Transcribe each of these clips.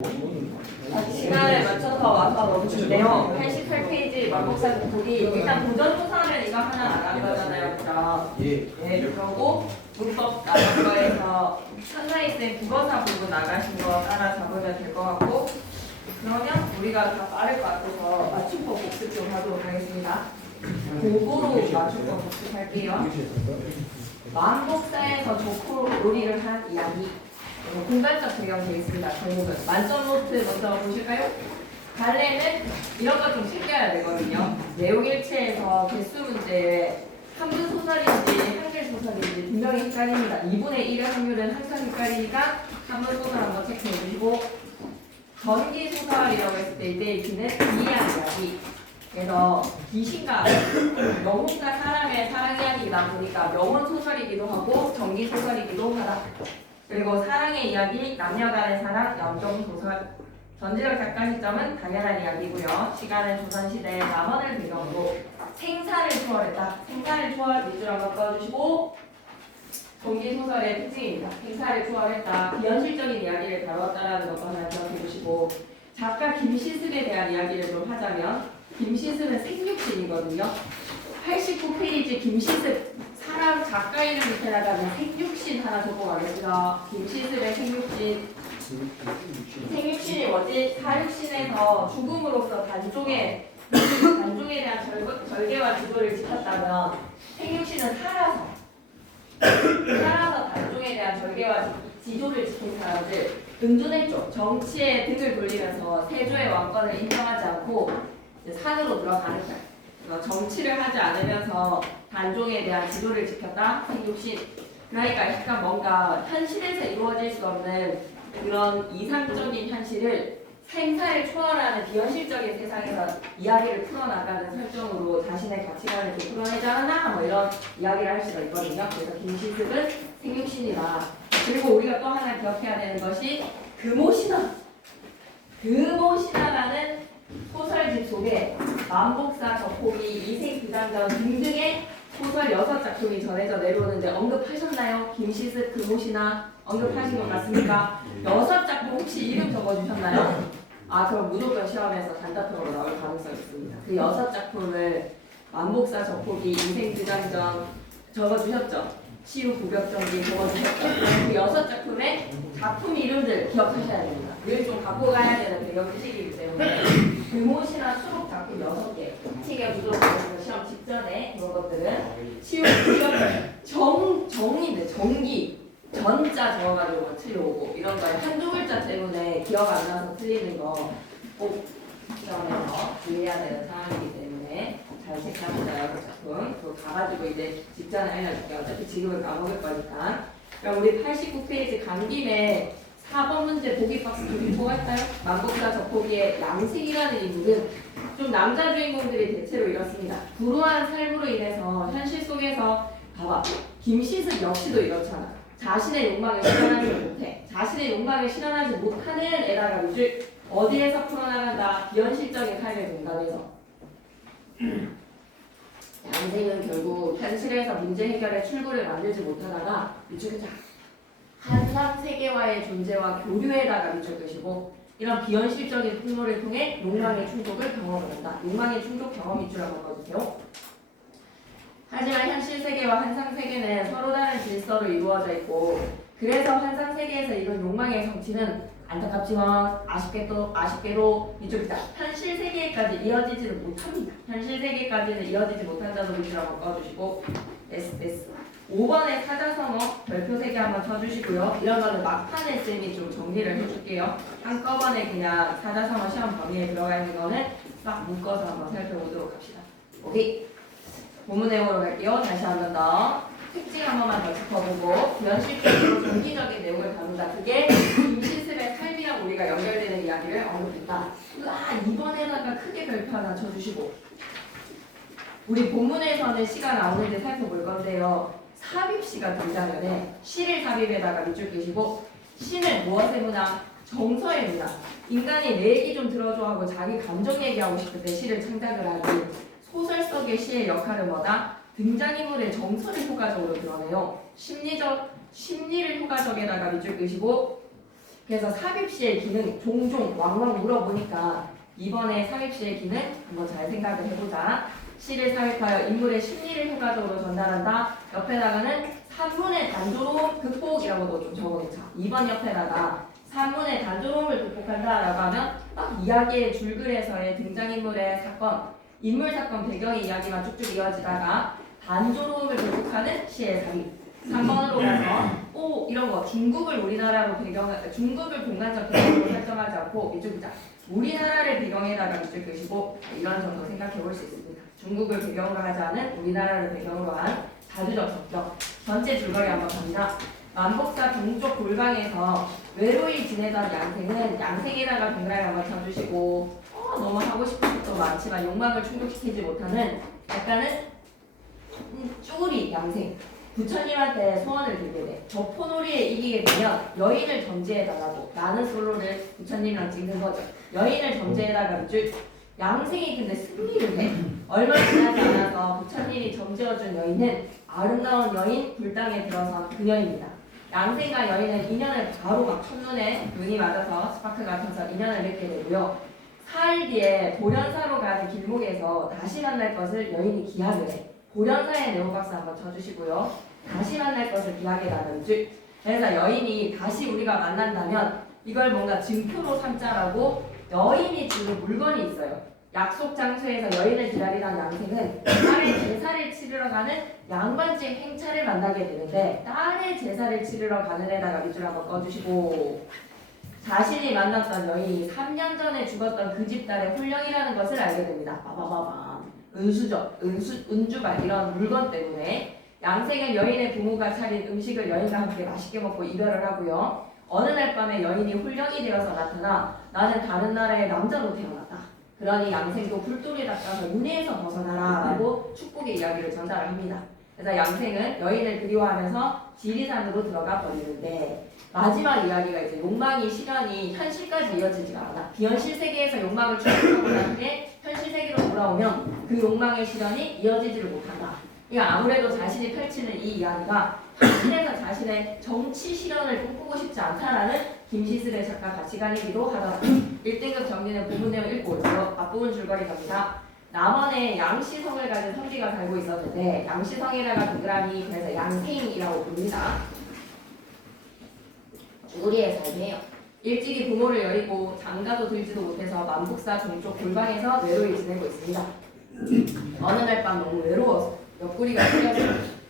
시간에 맞춰서 와서 넣어주는데요. 88페이지 만복사 독이 일단 도전조사는 이거 하나 안 한 거잖아요. 그죠? 예. 그러고 문법 나갈 거에서 천사이쌤 국어사 부분 나가신 거 따라 잡으면 될 것 같고, 그러면 우리가 다 빠를 것 같아서 맞춤법 복습 좀 하도록 하겠습니다. 고고로 맞춤법 복습할게요. 만복사에서 조코 요리를 한 이야기. 공간적 배경 되겠습니다. 제목은 만점 노트 먼저 보실까요? 갈래는 이런 거 좀 챙겨야 되거든요. 내용일치에서 개수 문제에 한문 소설인지 한글 소설인지 분명히 헷갈립니다. 2분의 1의 확률은 항상 헷갈리니까 한문 소설 한번 체크해 주시고, 전기 소설이라고 했을 때 이때 읽히는 이해한 이야기. 그래서 귀신과 영혼과 사람의 사랑 이야기이다 보니까 명언 소설이기도 하고 전기 소설이기도 하다. 그리고 사랑의 이야기, 남녀 간의 사랑, 연정 소설. 전지적 작가 시점은 당연한 이야기고요. 시간은 조선시대의 남원을 배경으로 생사를 초월했다. 생사를 초월 밑줄 한번 꺼주시고, 전기소설의 특징입니다. 생사를 초월했다. 비현실적인 이야기를 다뤘다라는 것도 하나 기억해주시고, 작가 김시습에 대한 이야기를 좀 하자면, 김시습은 생육신이거든요. 89페이지 김시습 사람 작가 이름 밑에다가 생육신 하나 적어가겠습니다. 김시습의 생육신. 생육신이 뭐지? 사육신에서 죽음으로써 단종에 대한 절개와 지조를 지켰다면, 생육신은 살아서 단종에 대한 절개와 지조를 지킨 사람들 은둔했죠. 정치에 등을 돌리면서 세조의 왕권을 인정하지 않고 산으로 들어가는 거예요. 정치를 하지 않으면서 단종에 대한 지도를 지켰다. 생육신. 그러니까 약간 뭔가 현실에서 이루어질 수 없는 그런 이상적인 현실을 생사를 초월하는 비현실적인 세상에서 이야기를 풀어나가는 설정으로 자신의 가치관을 좀 풀어내자나 뭐 이런 이야기를 할 수가 있거든요. 그래서 김시습은 생육신이다. 그리고 우리가 또 하나 기억해야 되는 것이 금오신화. 금오신화라는 소설집 속에 만복사, 적호기, 이생기장전 등등의 소설 6작품이 전해져 내려오는데 언급하셨나요? 김시습, 금오신화 언급하신 것 같습니까? 6작품 혹시 이름 적어주셨나요? 그럼 무조건 시험에서 단답형으로 나올 가능성이 있습니다. 그 6작품을 만복사, 적호기, 이생기장전 적어주셨죠? 시우 부벽전기 적어주셨죠? 그 6작품의 작품 이름들 기억하셔야 됩니다. 늘 좀 갖고 가야 되는 배경 지식이기 때문에 금오신화 수록 작품 6개 책에 무조건 시험 직전에 그런 것들은 시우 부벽 정인데 정기 전자 적어가지고 틀려오고 이런 거에 한두 글자 때문에 기억 안 나서 틀리는 거 꼭 시험에서 주의해야 되는 사항이기 때문에 잘 체크합니다. 그 작품 그거 가가지고 이제 직전에 알려줄게요. 어차피 지금은 까먹을 거니까. 그럼 우리 89페이지 간 김에 4번 문제 보기 박스 보기 좋아할까요? 만복사 적호기의 양식이라는 인물은 좀 남자 주인공들이 대체로 이렇습니다. 불우한 삶으로 인해서 현실 속에서 봐봐. 김시습 역시도 이렇잖아. 자신의 욕망을 실현하지 못해. 자신의 욕망을 실현하지 못하는 애다가 밑줄 어디에서 풀어나간다? 비현실적인 삶의 공간에서. 양생은 결국 현실에서 문제 해결의 출구를 만들지 못하다가 밑줄을 한상 세계와의 존재와 교류에다가 밑줄 끄시고 이런 비현실적인 풍로를 통해 욕망의 충족을 경험을 한다. 욕망의 충족 경험 밑줄 한번 꺼주세요. 하지만 현실 세계와 환상 세계는 서로 다른 질서로 이루어져 있고 그래서 환상 세계에서 이런 욕망의 성취는 안타깝지만 아쉽게도 밑줄이다. 현실 세계까지 이어지지는 못합니다. 현실 세계까지는 이어지지 못한다도 밑줄 한번 꺼주시고 S 5번에 사자성어 별표 3개 한번 쳐주시고요. 이런 거는 막판에 쌤이 좀 정리를 해줄게요. 한꺼번에 그냥 사자성어 시험 범위에 들어가 있는 거는 딱 묶어서 한번 살펴보도록 합시다. 오케이. 본문 내용으로 갈게요. 다시 한 번 더. 특징 한 번만 더 짚어보고 비현실적으로 종기적인 내용을 다룬다. 그게 김시습의 삶이랑 우리가 연결되는 이야기를 언급했다. 이번에다가 크게 별표 하나 쳐주시고 우리 본문에서는 시가 나오는데 살펴볼 건데요. 삽입시가 등장하네. 시를 삽입에다가 밑줄 끄시고 시는 무엇의 문화? 정서의 문화. 인간이 내 얘기 좀 들어줘 하고 자기 감정 얘기하고 싶을 때 시를 창작을 하지. 소설 속의 시의 역할은 뭐다? 등장인물의 정서를 효과적으로 드러내요. 심리를 효과적에다가 밑줄 끄시고 그래서 삽입시의 기능 종종 왕왕 물어보니까 이번에 삽입시의 기능 한번 잘 생각을 해보자. 시를 삽입하여 인물의 심리를 효과적으로 전달한다. 옆에다가는 산문의 단조로움 극복이라고도 좀 적어놓자. 2번 옆에다가 산문의 단조로움을 극복한다라고 하면 막 이야기의 줄글에서의 등장인물의 사건, 인물 사건 배경의 이야기만 쭉쭉 이어지다가 단조로움을 극복하는 시의 삽입. 3번으로 가서 이런 거 중국을 우리나라로 중국을 공간적 배경으로 설정하지 않고 이쪽이자 우리나라를 배경에다가 밑줄 그시고 이런 점도 생각해 볼 수 있습니다. 중국을 배경으로 하지 않은 우리나라를 배경으로 한 다주적 성격. 전체 줄거리 한번 갑니다. 만복사 동쪽 골방에서 외로이 지내던 양생은 양생에다가 동그라미 한번 쳐주시고 너무 하고 싶은 것도 많지만 욕망을 충족시키지 못하는 약간은 쭈구리 양생. 부처님한테 소원을 빌게 돼. 저포놀이에 이기게 되면 여인을 점지해달라고. 나는 솔로를 부처님이랑 찍는 거죠. 여인을 점지해달라고 줄 양생이 근데 승리를 해. 얼마 지나지 않아서 부처님이 점지어준 여인은 아름다운 여인 불당에 들어선 그녀입니다. 양생과 여인은 인연을 바로 막 첫눈에 눈이 맞아서 스파크가 터서 인연을 맺게 되고요. 사흘 뒤에 보련사로 가는 길목에서 다시 만날 것을 여인이 기약을 해. 보련사의 네오박스 한번 쳐주시고요. 다시 만날 것을 기약해달라는 줄. 그래서 여인이 다시 우리가 만난다면 이걸 뭔가 증표로 삼자라고 여인이 주는 물건이 있어요. 약속 장소에서 여인을 기다리던 양생은 딸의 제사를 치르러 가는 양반집 행차를 만나게 되는데 딸의 제사를 치르러 가는 애다가 밑줄 한번 꺼주시고 자신이 만났던 여인이 3년 전에 죽었던 그 집딸의 혼령이라는 것을 알게 됩니다. 빠바바밤. 은수저, 은주발 이런 물건 때문에 양생은 여인의 부모가 차린 음식을 여인과 함께 맛있게 먹고 이별을 하고요. 어느 날 밤에 여인이 혼령이 되어서 나타나 나는 다른 나라의 남자로 태어났다. 그러니 양생도 불도를 닦아서 윤회에서 벗어나라 라고 축복의 이야기를 전달합니다. 그래서 양생은 여인을 그리워하면서 지리산으로 들어가 버리는데 마지막 이야기가 이제 욕망이 실현이 현실까지 이어지지가 않아. 비현실 세계에서 욕망을 충족하고 난 뒤에 현실 세계로 돌아오면 그 욕망의 실현이 이어지지를 못한다. 이거 아무래도 자신이 펼치는 이 이야기가 현실에서 자신의 정치 실현을 꿈꾸고 싶지 않다라는 김시슬의 작가 가치관이기도 하더라. 1등급 정리는 부분 내용 읽고 올게요. 앞부분 줄거리 갑니다. 남원에 양시성을 가진 성비가 살고 있었는데 양시성에다가 동그라미 그래서 양생이라고 부릅니다. 쭈구리의 삶이에요. 일찍이 부모를 여의고 장가도 들지도 못해서 만복사 동쪽 골방에서 외로이 지내고 있습니다. 어느 날 밤 너무 외로워서 옆구리가 쓰려서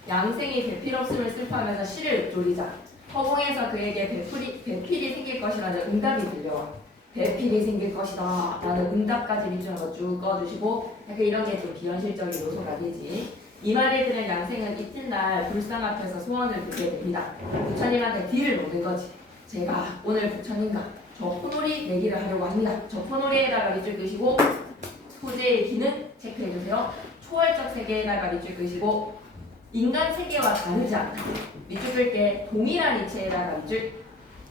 양생이 배필 없음을 슬퍼하면서 시를 졸이자 허공에서 그에게 배필이 생길 것이라는 응답이 들려와. 배필이 생길 것이다 라는 응답까지 밑줄 한번 쭉 꺼주시고 약간 이런 게 좀 비현실적인 요소가 되지. 이 말을 들은 양생은 이튿날 불상 앞에서 소원을 빌게 됩니다. 부처님한테 딜을 놓는 거지. 제가 오늘 부처님과 저포놀이 내기를 하려고 합니다. 저포놀이에다가 밑줄 끄시고 소재의 기능 체크해주세요. 초월적 세계에다가 밑줄 끄시고 인간 세계와 다르지 않다. 밑줄 끌게 동일한 이체에다가 밑줄.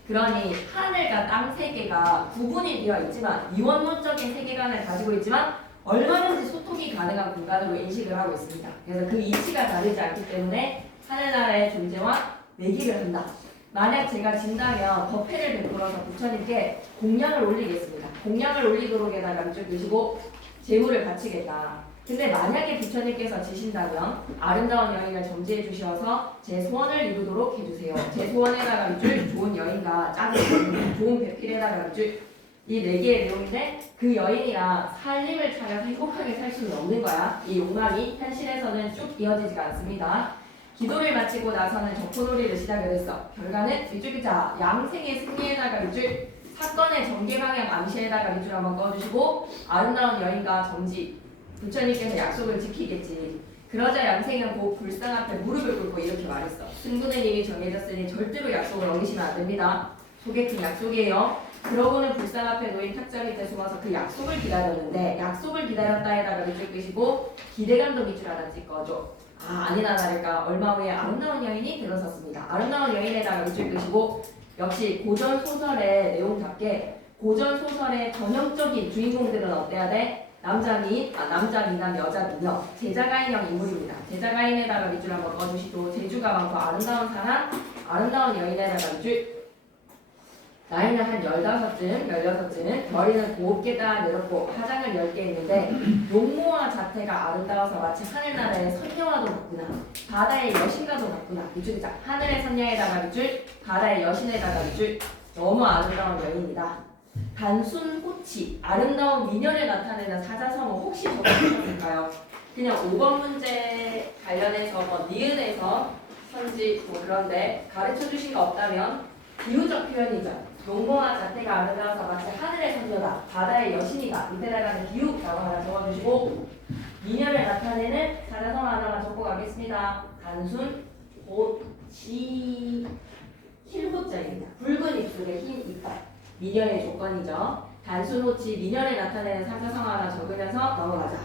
그러니 하늘과 땅 세계가 구분이 되어 있지만 이원론적인 세계관을 가지고 있지만 얼마든지 소통이 가능한 공간으로 인식을 하고 있습니다. 그래서 그 이치가 다르지 않기 때문에 하늘나라의 존재와 내기를 한다. 만약 제가 진다면 법회를 베풀어서 부처님께 공양을 올리겠습니다. 공양을 올리도록에다가 밑줄 끄시고 재물을 바치겠다. 근데 만약에 부처님께서 지신다면 아름다운 여인을 점지해 주셔서 제 소원을 이루도록 해주세요. 제 소원에다가 밑줄 좋은 여인과 짝을 좋은 배필에다가 밑줄 이 4개의 내용인데 그 여인이랑 살림을 차려서 행복하게 살 수는 없는 거야. 이 욕망이 현실에서는 쭉 이어지지가 않습니다. 기도를 마치고 나서는 저포놀이를 시작을 했어. 결과는 밑줄기자 양생의 승리에다가 밑줄 사건의 전개 방향 암시에다가 밑줄 한번 꺼주시고 아름다운 여인과 점지 부처님께서 약속을 지키겠지. 그러자 양생은 곧 불상 앞에 무릎을 꿇고 이렇게 말했어. 승부는 이미 정해졌으니 절대로 약속을 어기시면 안 됩니다. 소개팅 약속이에요. 그러고는 불상 앞에 놓인 탁자 밑에 숨어서 그 약속을 기다렸는데 약속을 기다렸다에다가 밑줄 끄시고 기대감도 밑줄 하나 찍어줘. 아니나 다를까 얼마 후에 아름다운 여인이 들어섰습니다. 아름다운 여인에다가 밑줄 끄시고 역시 고전 소설의 내용답게 고전 소설의 전형적인 주인공들은 어때야 돼? 남자 미남, 여자 미녀, 제자가인형 인물입니다. 제자가인에다가 밑줄 한번 꺼주시고 재주가 많고 아름다운 사람, 아름다운 여인에다가 밑줄 나이는 한 15쯤 머리는 곱게 딱 내렸고 화장을 10개 했는데 용모와 자태가 아름다워서 마치 하늘나라의 선녀와도 같구나 바다의 여신과도 같구나 밑줄이자 하늘의 선녀에다가 밑줄 바다의 여신에다가 밑줄 너무 아름다운 여인이다. 단순 호치 아름다운 미녀를 나타내는 사자성어 혹시 적어주셨을까요? 그냥 5번 문제 관련해서 뭐 니은에서 선지 뭐 그런데 가르쳐 주신 거 없다면 비유적 표현이죠. 용모와 자태가 아름다워서 마치 하늘의 선녀다. 바다의 여신이다. 밑에다가는 비유라고 하나 적어주시고 미녀를 나타내는 사자성어 하나만 적고 가겠습니다. 단순 호치 힐호자입니다. 붉은 입술에 흰 이빨 미녀의 조건이죠. 단순 호치 미녀를 나타내는 사자성어 하나 적으면서 넘어가자.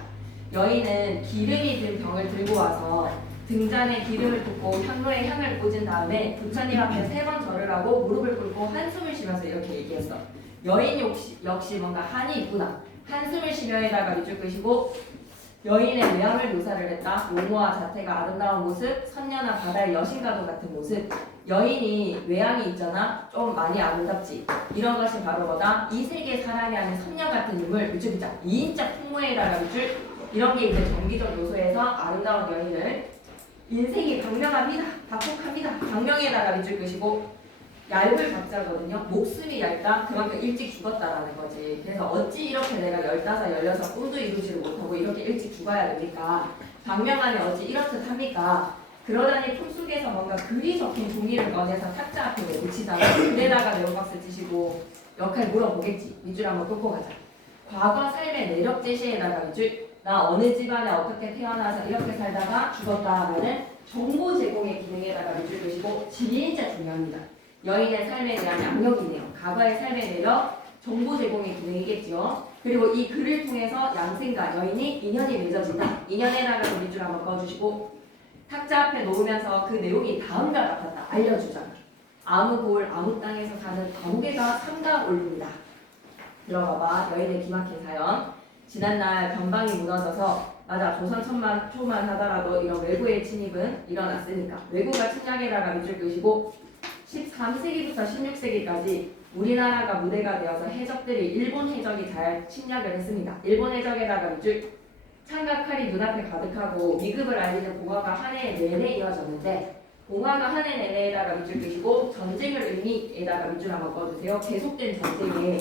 여인은 기름이 든 병을 들고 와서 등잔에 기름을 붓고 향로에 향을 꽂은 다음에 부처님 앞에 3번 절을 하고 무릎을 꿇고 한숨을 쉬면서 이렇게 얘기했어. 여인 역시 뭔가 한이 있구나. 한숨을 쉬며에다가 밑줄 끄시고 여인의 외양을 묘사를 했다. 용모와 자태가 아름다운 모습, 선녀나 바다의 여신과도 같은 모습. 여인이 외양이 있잖아. 좀 많이 아름답지. 이런 것이 바로 뭐다? 이 세계 사람이 하는 선녀 같은 인물 밑줄이자 2인자 풍모에다가 밑줄 이런 게 이제 정기적 요소에서 아름다운 여인을 인생이 방명합니다. 박복합니다. 방명에다가 밑줄 끄시고 얇을 박자거든요. 목숨이 얇다. 그만큼 일찍 죽었다라는 거지. 그래서 어찌 이렇게 내가 15, 16 꿈도 이루지를 못하고 이렇게 일찍 죽어야 됩니까? 방명하니 어찌 이렇듯 합니까? 그러다니 품속에서 뭔가 글이 적힌 종이를 꺼내서 탁자 앞에 붙이잖아. 글에다가 네오박스 치시고 역할 물어보겠지. 밑줄 한번 끄고 가자. 과거 삶의 내력 제시에다가 밑줄 나 어느 집안에 어떻게 태어나서 이렇게 살다가 죽었다 하면은 정보 제공의 기능에다가 밑줄 그시고 진짜 중요합니다. 여인의 삶에 대한 양력이네요. 과거의 삶의 내력, 정보 제공의 기능이겠죠. 그리고 이 글을 통해서 양생과 여인이 인연이 맺어진다. 인연에다가 밑줄 한번 꺼주시고 탁자 앞에 놓으면서 그 내용이 다음과 같았다. 알려주잖아. 아무 고을 아무 땅에서 사는 관계가 삼가 올립니다. 들어가봐. 여인의 기막힌 사연. 지난날 변방이 무너져서 맞아 조선 천만 초만 하더라도 이런 외구의 침입은 일어났으니까 외구가 침략에다가 밑줄 끄시고 13세기부터 16세기까지 우리나라가 무대가 되어서 해적들이 일본 해적이 잘 침략을 했습니다. 일본 해적에다가 밑줄 창과 칼이 눈앞에 가득하고 위급을 알리는 공화가 한 해 내내 이어졌는데 공화가 한 해 내내에다가 밑줄 끄시고 전쟁을 의미에다가 밑줄 한번 꺼주세요. 계속된 전쟁에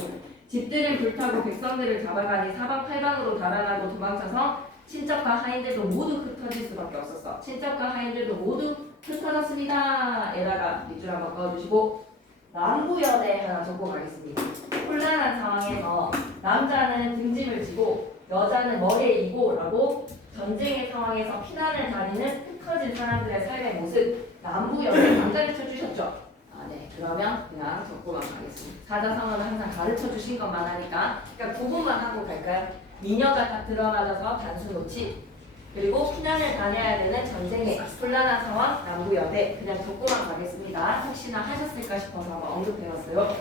집들을 불타고 백성들을 잡아가니 사방팔방으로 달아나고 도망쳐서 친척과 하인들도 모두 흩어질 수밖에 없었어. 친척과 하인들도 모두 흩어졌습니다. 에다가 밑줄 한번 꺼주시고 남부연애 하나 적고 가겠습니다. 혼란한 상황에서 남자는 등짐을 지고 여자는 머리에 이고 라고 전쟁의 상황에서 피난을 다니는 흩어진 사람들의 삶의 모습 남부연애 안 가르쳐 주셨죠? 네, 그러면 그냥 적고만 가겠습니다. 사자성어는 항상 가르쳐 주신 것만 하니까 그러니까 구분만 하고 갈까요? 미녀가 딱 들어맞아서 단순 놓치 그리고 피난을 다녀야 되는 전쟁의 혼란한 상황 남부여대 그냥 적고만 가겠습니다. 혹시나 하셨을까 싶어서 한번 언급해봤어요.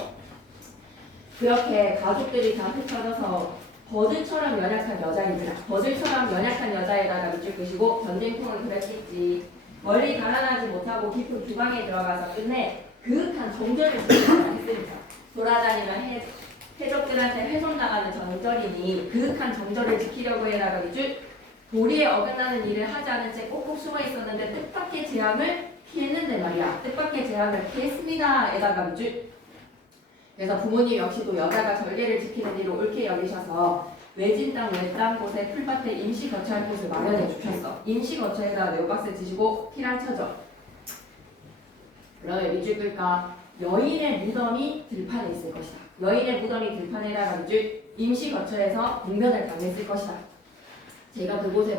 그렇게 가족들이 다 흩어져서 버들처럼 연약한 여자입니다. 버들처럼 연약한 여자에다가 밑줄 끄시고 전쟁통을 그랬겠지. 멀리 달아나지 못하고 깊은 주방에 들어가서 끝내 그윽한 정절을 했습니다. 돌아다니면 해적들한테 훼손 나가는 정절이니 그윽한 정절을 지키려고 해다가 밑줄 도리에 어긋나는 일을 하지 않은 채 꼭꼭 숨어 있었는데 뜻밖의 재앙을 피했는데 말이야. 뜻밖의 재앙을 피했습니다. 에다가 밑줄 그래서 부모님 역시도 여자가 절개를 지키는 일을 옳게 여기셔서 외진 땅 외딴 곳에 풀밭에 임시 거처할 곳을 마련해 주셨어. 임시 거처에다가 네오박스 치시고 피랑 쳐줘. 그러면 밑줄 끌까? 여인의 무덤이 들판에 있을 것이다. 여인의 무덤이 들판에다가 밑줄 임시 거처에서 국면을 당했을 것이다. 제가 그곳에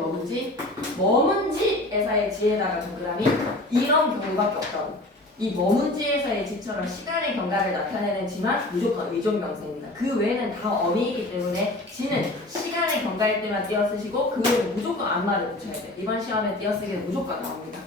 머문지에서의 지에다가 적으라니 이런 경우밖에 없다고. 이 머문지에서의 지처럼 시간의 경과를 나타내는 지만 무조건 의존명사입니다. 그 외에는 다 어미이기 때문에 지는 시간의 경과일 때만 띄어쓰시고 그 외에는 무조건 안마를 붙여야 돼. 이번 시험에 띄어쓰기는 무조건 나옵니다.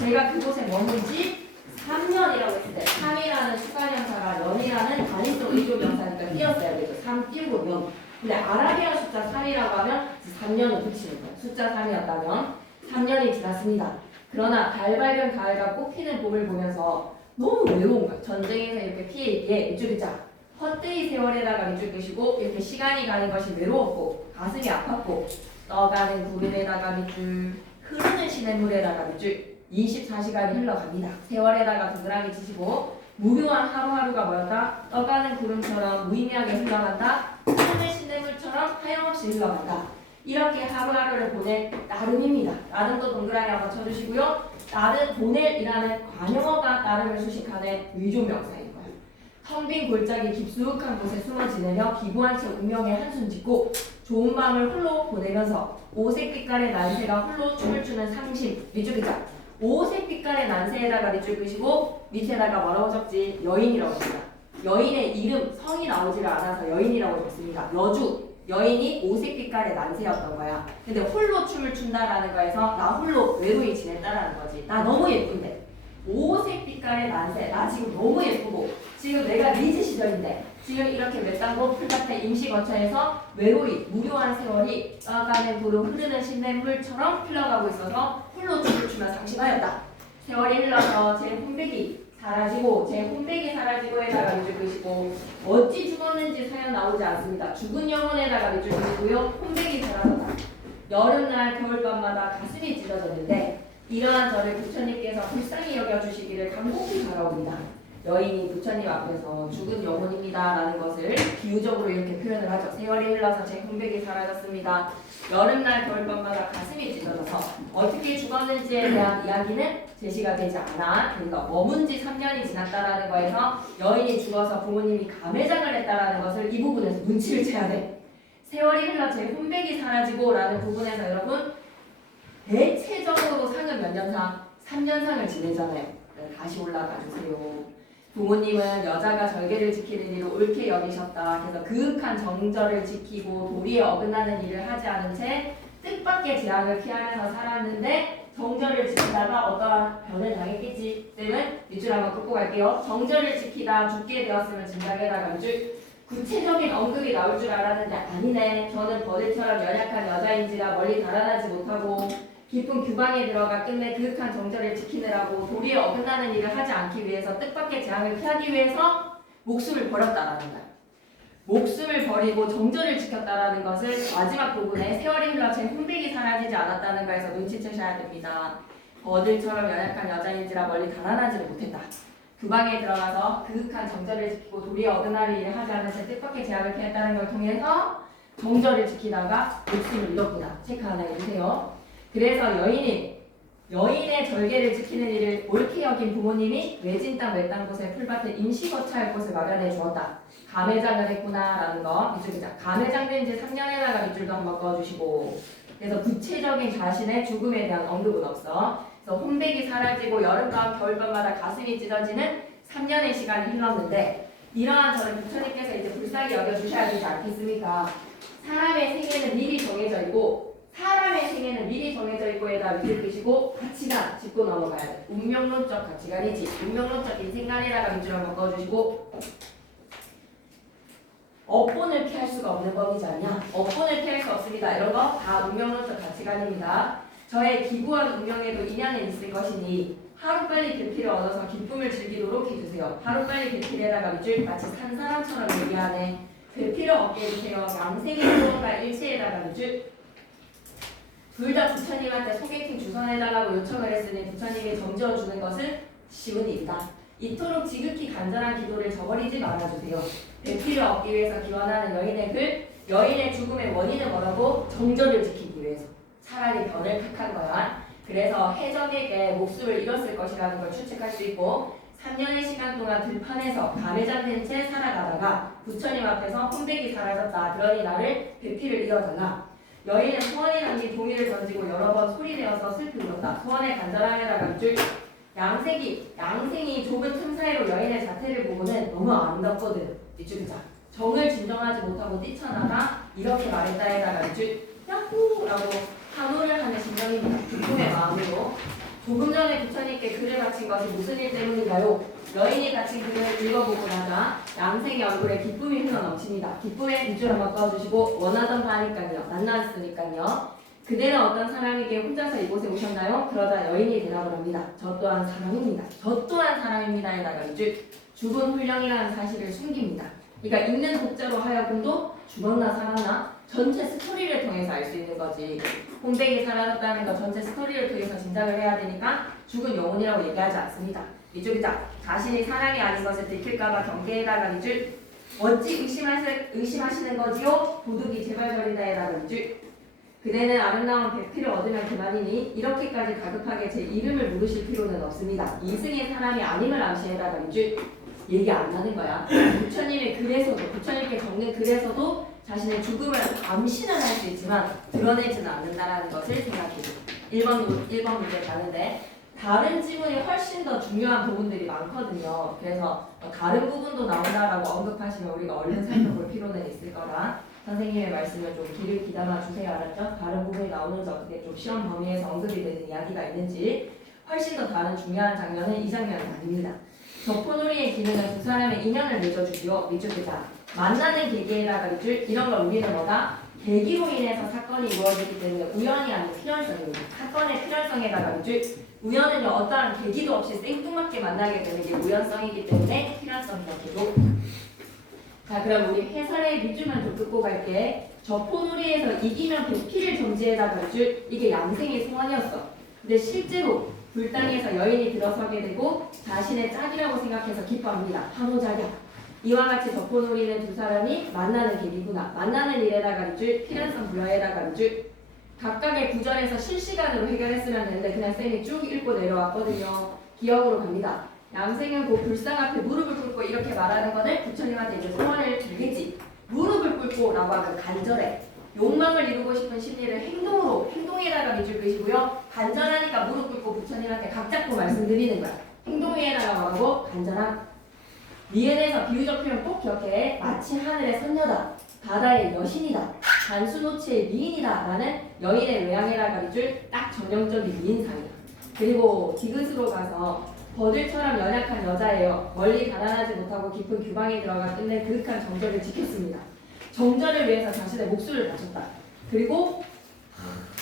제가 그곳에 머문지 3년이라고 했을 때 3이라는 추가명사가 연이라는 단위적 의존명사니까 띄었어야 되죠. 3 띄우고 면. 근데 아라비아 숫자 3이라고 하면 3년을 붙이는 거예요. 숫자 3이었다면 3년이 지났습니다. 그러나 달 밝은 가을과 꽃피는 봄을 보면서 너무 외로운 거야. 전쟁에서 이렇게 피해 있기에 밑줄 긋자. 헛되이 세월에다가 밑줄 끄시고 이렇게 시간이 가는 것이 외로웠고 가슴이 아팠고 떠가는 구름에다가 밑줄 흐르는 시냇물에다가 밑줄 24시간이 흘러갑니다. 세월에다가 동그라미 치시고 무료한 하루하루가 뭐였다? 떠가는 구름처럼 무의미하게 흘러간다. 흐르는 시냇물처럼 하염없이 흘러간다. 이렇게 하루하루를 보낼 나름입니다. 나름도 동그라미 한번 쳐주시고요. 나름 보낼이라는 관용어가 나름을 수식하는 의존명사인 거예요. 텅 빈 골짜기 깊숙한 곳에 숨어 지내며 기부한 채 운명의 한숨 짓고 좋은 밤을 홀로 보내면서 오색 빛깔의 난새가 홀로 춤을 추는 상심. 밑줄 긋자. 오색 빛깔의 난새에다가 밑줄 끄시고 밑에다가 뭐라고 적지? 여인이라고 합니다. 여인의 이름, 성이 나오지를 않아서 여인이라고 적습니다. 여주. 여인이 오색 빛깔의 난새였던 거야. 근데 홀로 춤을 춘다라는 거에서 나 홀로 외로이 지냈다라는 거지. 나 너무 예쁜데. 오색 빛깔의 난새. 나 지금 너무 예쁘고 지금 내가 리즈 시절인데 지금 이렇게 외딴곳 풀밭에 임시 거처에서 외로이 무료한 세월이 떠가는 구름 흐르는 시냇물처럼 흘러가고 있어서 홀로 춤을 추며 상심하였다. 세월이 흘러서 제 혼백이 사라지고 제 혼백이 사라지고에다가 밑줄 끄시고 어찌 죽었는지 사연 나오지 않습니다. 죽은 영혼에다가 밑줄 끄시고요. 혼백이 사라졌다. 여름날 겨울밤마다 가슴이 찢어졌는데 이러한 저를 부처님께서 불쌍히 여겨주시기를 간곡히 바라옵니다. 여인이 부처님 앞에서 죽은 영혼입니다 라는 것을 비유적으로 이렇게 표현을 하죠. 세월이 흘러서 제 혼백이 사라졌습니다. 여름날 겨울밤마다 가슴이 찢어져서 어떻게 죽었는지에 대한 이야기는 제시가 되지 않아 그러니까 머문 지 3년이 지났다라는 거에서 여인이 죽어서 부모님이 감회장을 했다라는 것을 이 부분에서 눈치를 채야 돼. 세월이 흘러 제 혼백이 사라지고 라는 부분에서 여러분 대체적으로 상은 몇 년상? 3년상을 지내잖아요. 다시 올라가 주세요. 부모님은 여자가 절개를 지키는 일을 옳게 여기셨다. 그래서 그윽한 정절을 지키고 도리에 어긋나는 일을 하지 않은 채 뜻밖의 재앙을 피하면서 살았는데 정절을 지키다가 어떠한 변을 당했겠지. 쌤은 밑줄 한번 긋고 갈게요. 정절을 지키다 죽게 되었으면 진작에다가 밑줄 구체적인 언급이 나올 줄 알았는데 아니네. 저는 버들처럼 연약한 여자인지라 멀리 달아나지 못하고 깊은 규방에 들어가 끝내 그윽한 정절을 지키느라고 도리에 어긋나는 일을 하지 않기 위해서 뜻밖의 재앙을 피하기 위해서 목숨을 버렸다라는 거야. 목숨을 버리고 정절을 지켰다라는 것을 마지막 부분에 세월이 흘러 제 혼백이 사라지지 않았다는 거에서 눈치채셔야 됩니다. 버들처럼 연약한 여자인지라 멀리 달아나지를 못했다. 규방에 들어가서 그윽한 정절을 지키고 도리에 어긋나는 일을 하지 않은 채 뜻밖의 재앙을 피했다는 걸 통해서 정절을 지키다가 목숨을 잃었구나. 체크 하나 해주세요. 그래서 여인의 절개를 지키는 일을 옳게 여긴 부모님이 외진 땅 외딴 곳에 풀밭에 임시 거처할 곳을 마련해 주었다. 감회장을 했구나라는 거 밑줄 긋자. 감회장된 지 3년에다가 밑줄도 한번 그어주시고 그래서 구체적인 자신의 죽음에 대한 언급은 없어. 그래서 혼백이 사라지고 여름밤 겨울밤마다 가슴이 찢어지는 3년의 시간이 흘렀는데 이러한 저를 부처님께서 이제 불쌍히 여겨주셔야 되지 않겠습니까? 사람의 생애는 미리 정해져 있고 사람의 생애는 미리 정해져 있고에다 밑줄 끄시고 가치관 짚고 넘어가야 돼. 운명론적 가치관이지. 운명론적 인생관에다가 밑줄 한번 그어주시고 업본을 피할 수가 없는 법이지 않냐? 업본을 피할 수 없습니다. 이런 거 다 운명론적 가치관입니다. 저의 기부한 운명에도 인연은 있을 것이니 하루빨리 계피를 얻어서 기쁨을 즐기도록 해주세요. 하루빨리 계피에다가 밑줄 마치 산 사람처럼 얘기하네. 계피를 얻게 해주세요. 양생의 소원과 일체에다가 밑줄 둘 다 부처님한테 소개팅 주선해달라고 요청을 했으니 부처님이 정지어주는 것은 쉬운 일이다. 이토록 지극히 간절한 기도를 저버리지 말아주세요. 배피를 얻기 위해서 기원하는 여인의 글, 여인의 죽음의 원인은 뭐라고? 정절을 지키기 위해서. 차라리 변을 택한 거야. 그래서 해적에게 목숨을 잃었을 것이라는 걸 추측할 수 있고 3년의 시간 동안 들판에서 감회장된 채 살아가다가 부처님 앞에서 혼백이 사라졌다. 그러니 나를 배피를 이어달라. 여인은 소원에 담긴 종이를 던지고 여러 번 소리내어서 슬피 울었다. 소원의 간절함에다가 밑줄 양생이 좁은 틈 사이로 여인의 자태를 보고는 너무 아름답거든. 밑줄 자 정을 진정하지 못하고 뛰쳐나가 이렇게 말했다에다가 밑줄 야호라고 환호를 하는 심정입니다. 기쁨의 마음으로 조금 전에 부처님께 글을 바친 것이 무슨 일 때문인가요? 여인이 바친 글을 읽어보고 나자 양생의 얼굴에 기쁨이 흘러넘칩니다. 기쁨의 밑줄 한번 꺼주시고 원하던 바니까요. 만났으니까요. 그대는 어떤 사람에게 혼자서 이곳에 오셨나요? 그러자 여인이 대답을 합니다. 저 또한 사람입니다. 저 또한 사람입니다에다가 이제 죽은 훈령이라는 사실을 숨깁니다. 그러니까 읽는 독자로 하여금도 죽었나 살았나 전체 스토리를 통해서 알 수 있는 거지. 홍백이 사라졌다는 거 전체 스토리를 통해서 짐작을 해야 되니까 죽은 영혼이라고 얘기하지 않습니다. 이쪽이자 자신이 사람이 아닌 것을 들킬까봐 경계에다가 이줄 어찌 의심하시는 거지요? 도둑이 제발 저리다에다가 이줄 그대는 아름다운 백피를 얻으면 그만이니 이렇게까지 가급하게 제 이름을 물으실 필요는 없습니다. 이승의 사람이 아님을 암시해다가 이줄 얘기 안 하는 거야. 부처님의 글에서도 부처님께 적는 글에서도 자신의 죽음을 암시는 할 수 있지만 드러내지는 않는다라는 것을 생각해줘. 1번 문제 가는데 다른 지문이 훨씬 더 중요한 부분들이 많거든요. 그래서 다른 부분도 나온다라고 언급하시면 우리가 얼른 살펴볼 필요는 있을 거라 선생님의 말씀을 좀 귀를 귀담아 주세요. 알았죠? 다른 부분이 나오는지 어떻게 좀 시험 범위에서 언급이 되는 이야기가 있는지 훨씬 더 다른 중요한 장면은 이 장면이 아닙니다. 덕포놀이의 기능은 두 사람의 인연을 맺어주지요. 미주기자 만나는 계기에다가 밑줄 이런 걸 우리는 뭐다? 계기로 인해서 사건이 이루어지기 때문에 우연이 아닌 필연성입니다. 사건의 필연성에다가 밑줄 우연은요 어떠한 계기도 없이 생뚱맞게 만나게 되는 게 우연성이기 때문에 필연성이라고도. 자 그럼 우리 해설의 밑줄만 좀 긋고 갈게. 저포놀이에서 이기면 백피를 정지에다가 밑줄 이게 양생의 소원이었어. 근데 실제로 불당에서 여인이 들어서게 되고 자신의 짝이라고 생각해서 기뻐합니다. 한호작이야. 이와 같이 덕포놀이는 두 사람이 만나는 길이구나. 만나는 일에다가 밑줄 필연성 부여에다가 밑줄 각각의 구절에서 실시간으로 해결했으면 되는데 그냥 쌤이 쭉 읽고 내려왔거든요. 기억으로 갑니다. 양생은 그 불상 앞에 무릎을 꿇고 이렇게 말하는 것을 부처님한테 이제 소원을 빌겠지. 무릎을 꿇고 라고 하면 간절해. 욕망을 이루고 싶은 심리를 행동에다가 밑줄 그시고요. 간절하니까 무릎 꿇고 부처님한테 각 잡고 말씀드리는 거야. 행동에다가 말하고 간절함. 미은에서 비유적 표현 꼭 기억해. 마치 하늘의 선녀다. 바다의 여신이다. 단수노치의 미인이다. 라는 여인의 외양에다가 밑줄 딱 전형적인 미인상이야. 그리고 디귿으로 가서 버들처럼 연약한 여자예요. 멀리 가난하지 못하고 깊은 규방에 들어가 끝내 그윽한 정절을 지켰습니다. 정절을 위해서 자신의 목숨을 바쳤다. 그리고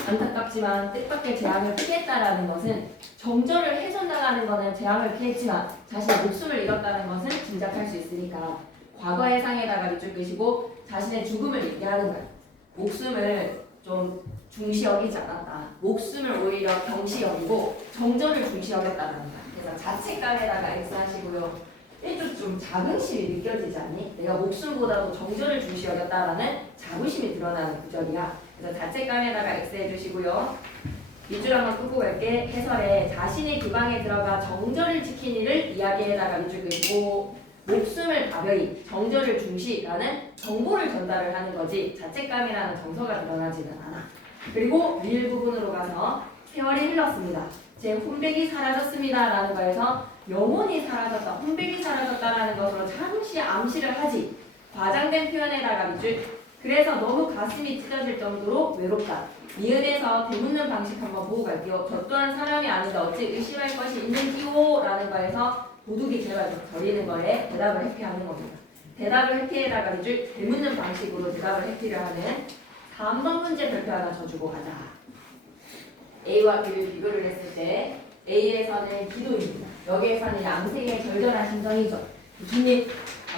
안타깝지만 뜻밖의 재앙을 피했다라는 것은 정절을 훼손당하는 것은 재앙을 피했지만 자신의 목숨을 잃었다는 것은 짐작할 수 있으니까 과거 해상에다가 밑줄 끄시고 자신의 죽음을 얘기하는 거예요. 목숨을 좀 중시 여기지 않았다. 목숨을 오히려 경시 여기고 정절을 중시 여겼다는 거야. 그래서 자책감에다가 X 하시고요. 일종 좀 자긍심이 느껴지지 않니? 내가 목숨보다도 정절을 중시 여겼다라는 자부심이 드러나는 구절이야. 그래서 자책감에다가 X 해주시고요. 밑줄 한번 끄고 갈게. 해설에 자신의 기방에 들어가 정절을 지킨 일을 이야기에다가 밑줄 끄고 목숨을 가벼이 정절을 중시라는 정보를 전달을 하는 거지 자책감이라는 정서가 드러나지는 않아. 그리고 밀 부분으로 가서 세월이 흘렀습니다. 제 혼백이 사라졌습니다 라는 거에서 영혼이 사라졌다, 혼백이 사라졌다라는 것으로 잠시 암시를 하지 과장된 표현에다가 밑줄 그래서 너무 가슴이 찢어질 정도로 외롭다. 미은에서 되묻는 방식 한번 보고 갈게요. 저 또한 사람이 아닌데 어찌 의심할 것이 있는지요? 라는 거에서 도둑이 제발 저리는 거에 대답을 회피하는 겁니다. 대답을 회피에다가 밑줄 되묻는 방식으로 대답을 회피를 하는 3번 문제 별표 하나 더 주고 가자. A와 B를 비교를 했을 때 A에서는 기도입니다. 여기에서는 양생의 절절한 심정이죠. 주님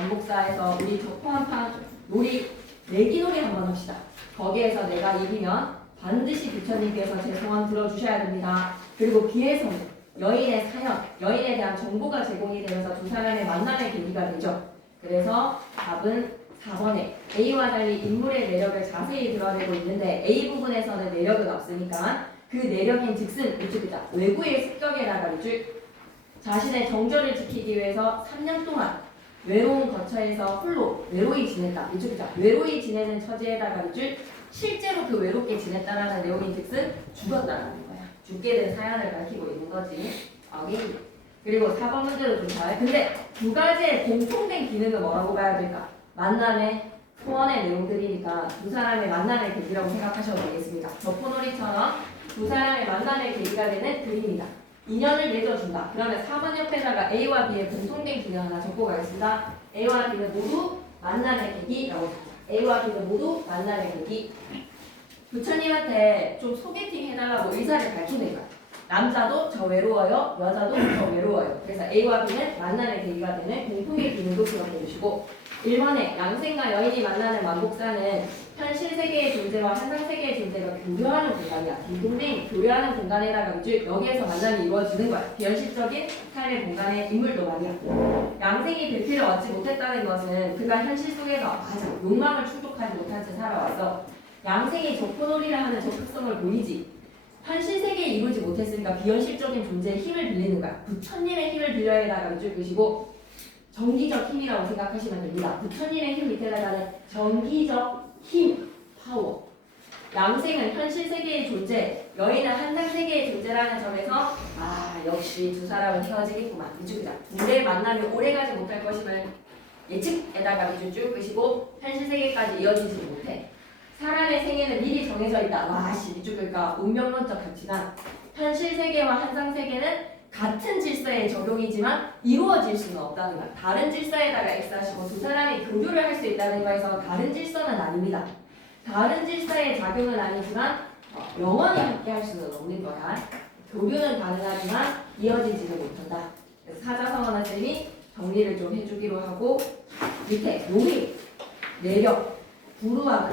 안복사에서 우리 적포한판 놀이 내기놀이 한번 합시다. 거기에서 내가 이기면 반드시 부처님께서 제 소원 들어주셔야 됩니다. 그리고 B에서는 여인의 사연, 여인에 대한 정보가 제공이 되면서 두 사람의 만남의 계기가 되죠. 그래서 답은 4번에 A와 달리 인물의 내력을 자세히 드러내고 있는데 A 부분에서는 내력은 없으니까 그 내력인 즉슨 우측이다. 외구의 습격에다가 밑줄 자신의 정절을 지키기 위해서 3년 동안 외로운 거처에서 홀로 외로이 지냈다. 우측이다. 외로이 지내는 처지에다가 밑줄 실제로 그 외롭게 지냈다라는 내용인 즉슨 죽었다라는 거야. 죽게 된 사연을 밝히고 있는 거지. 그리고 4번 문제도 좀 잘. 근데 두 가지의 공통된 기능은 뭐라고 봐야 될까? 만남의 소원의 내용들이니까 두 사람의 만남의 계기라고 생각하셔도 되겠습니다. 저포놀이처럼 두 사람의 만남의 계기가 되는 글입니다. 인연을 맺어준다. 그러면 4번 옆에다가 A와 B의 공통된 기능 하나 적고 가겠습니다. A와 B는 모두 만남의 계기라고 합니다. A와 B는 모두 만남의 계기. 부처님한테 좀 소개팅 해달라고 의사를 밝히는 거야. 남자도 저 외로워요, 여자도 저 외로워요. 그래서 A와 B는 만남의 계기가 되는 공통의 기능도 기억해 주시고 1번에 양생과 여인이 만나는 만복사는 현실 세계의 존재와 환상 세계의 존재가 교류하는 공간이야. 딩동댕 교류하는 공간에다가 즉 여기에서 만남이 이루어지는 거야. 비현실적인 삶의 공간의 인물도 말이야. 양생이 배필을 얻지 못했다는 것은 그가 현실 속에서 맞아 욕망을 충족하지 못한 채 살아왔어. 양생이 적포놀이를 하는 적극성을 보이지. 현실 세계에 이루지 못했으니까 비현실적인 존재의 힘을 빌리는 거야. 부처님의 힘을 빌려야다가 밑줄 그시고 정기적 힘이라고 생각하시면 됩니다. 부처님의 힘 밑에다가는 정기적 힘, 파워. 양생은 현실 세계의 존재, 여인은 환상 세계의 존재라는 점에서 역시 두 사람은 헤어지겠구만. 밑줄이다. 둘의 만남이 오래가지 못할 것임을 예측에다가 밑줄 쭉 끄시고 현실 세계까지 이어지지 못해. 사람의 생애는 미리 정해져 있다. 밑줄 그니까 운명론적 가치나 현실 세계와 환상 세계는 같은 질서의 적용이지만 이루어질 수는 없다는 것. 다른 질서에다가 X하시고 두 사람이 교류를 할 수 있다는 거에서 다른 질서는 아닙니다. 다른 질서의 작용은 아니지만 영원히 함께 할 수는 없는 거야. 교류는 가능하지만 이어지지는 못한다. 그래서 사자성어나 쌤이 정리를 좀 해주기로 하고 밑에 요리, 매력, 불우하다,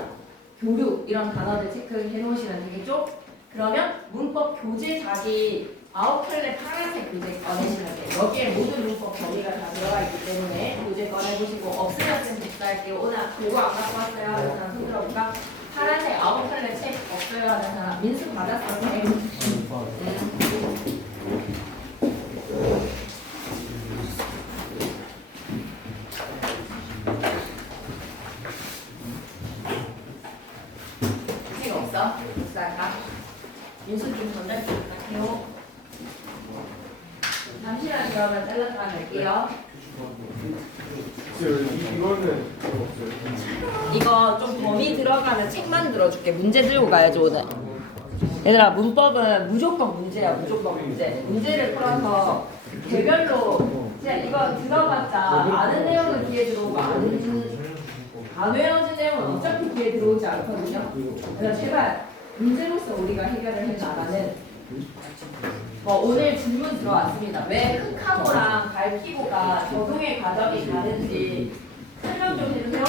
교류 이런 단어들 체크해 놓으시면 되겠죠? 그러면 문법 교재 자기 9켤레 파란색 교재 꺼내시면 돼요. 여기에 모든 문법 범위가 다 들어가 있기 때문에 교재 꺼내보시고 없으면 쌤 복사할게요. 오늘 그거 안 갖고 왔어요 하는 사람 손 들어볼까? 파란색 9켤레 책 없어요 하는 사람 민수 받았어? 네. 책 없어? 복사할까? 민수 좀 전달 부탁해요. 잠시만 그러면 잘랐다 갈게요. 이거는 이거 좀 범위 들어가는 책만 들어줄게. 문제 들고 가야지 오늘. 얘들아 문법은 무조건 문제야. 무조건 문제. 문제를 풀어서 개별로 그냥 이거 들어봤자 아는 내용은 뒤에 들어오고 안 외워진 내용은 어차피 뒤에 들어오지 않거든요. 그래서 제발 문제로서 우리가 해결을 해나가는 오늘 질문 들어왔습니다. 왜 흑하고랑 밝히고가 적용의 과정이 다른지 설명 좀 해주세요.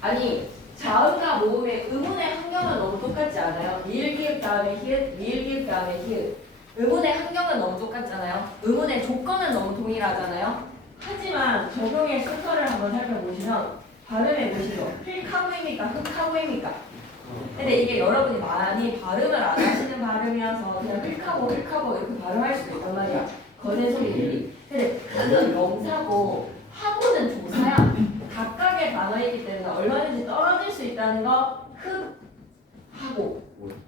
아니 자음과 모음의 의문의 환경은 너무 똑같지 않아요? 미을 기읍 다음에 히읗, 미을 기읍 다음에 히읗. 의문의 환경은 너무 똑같잖아요. 의문의 조건은 너무 동일하잖아요. 하지만 적용의 순서를 한번 살펴보시면 발음해 보시죠. 흑하고입니까? 흑하고입니까? 근데 이게 여러분이 많이 발음을 안 하시는 발음이어서 그냥 흑하고 이렇게 발음할 수도 있단 말이야. 거센 소리들이. 근데 흑은 명사고 하고는 조사야. 각각의 단어이기 때문에 얼마든지 떨어질 수 있다는 거 흑하고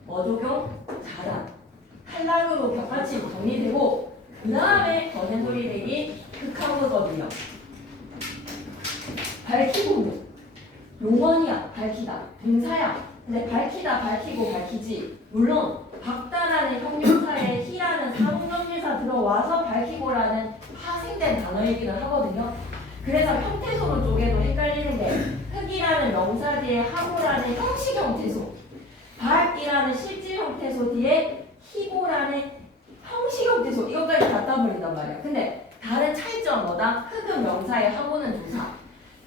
어조경 자단 탈락으로 격같이 정리되고 그 다음에 거센 소리 내기 흑하고거든요. 밝히고는 용언이야. 밝히다 동사야. 근데 밝히다, 밝히고, 밝히지. 물론 박다라는 형용사에 히라는 사문정리사 들어와서 밝히고라는 파생된 단어이기는 하거든요. 그래서 형태소로 쪽에도 헷갈리는 게 흑이라는 명사 뒤에 하고라는 형식 형태소, 밝이라는 실질 형태소 뒤에 희고라는 형식 형태소 이것까지 갖다 버린단 말이야. 근데 다른 차이점 뭐다? 흑은 명사에 하고는 조사,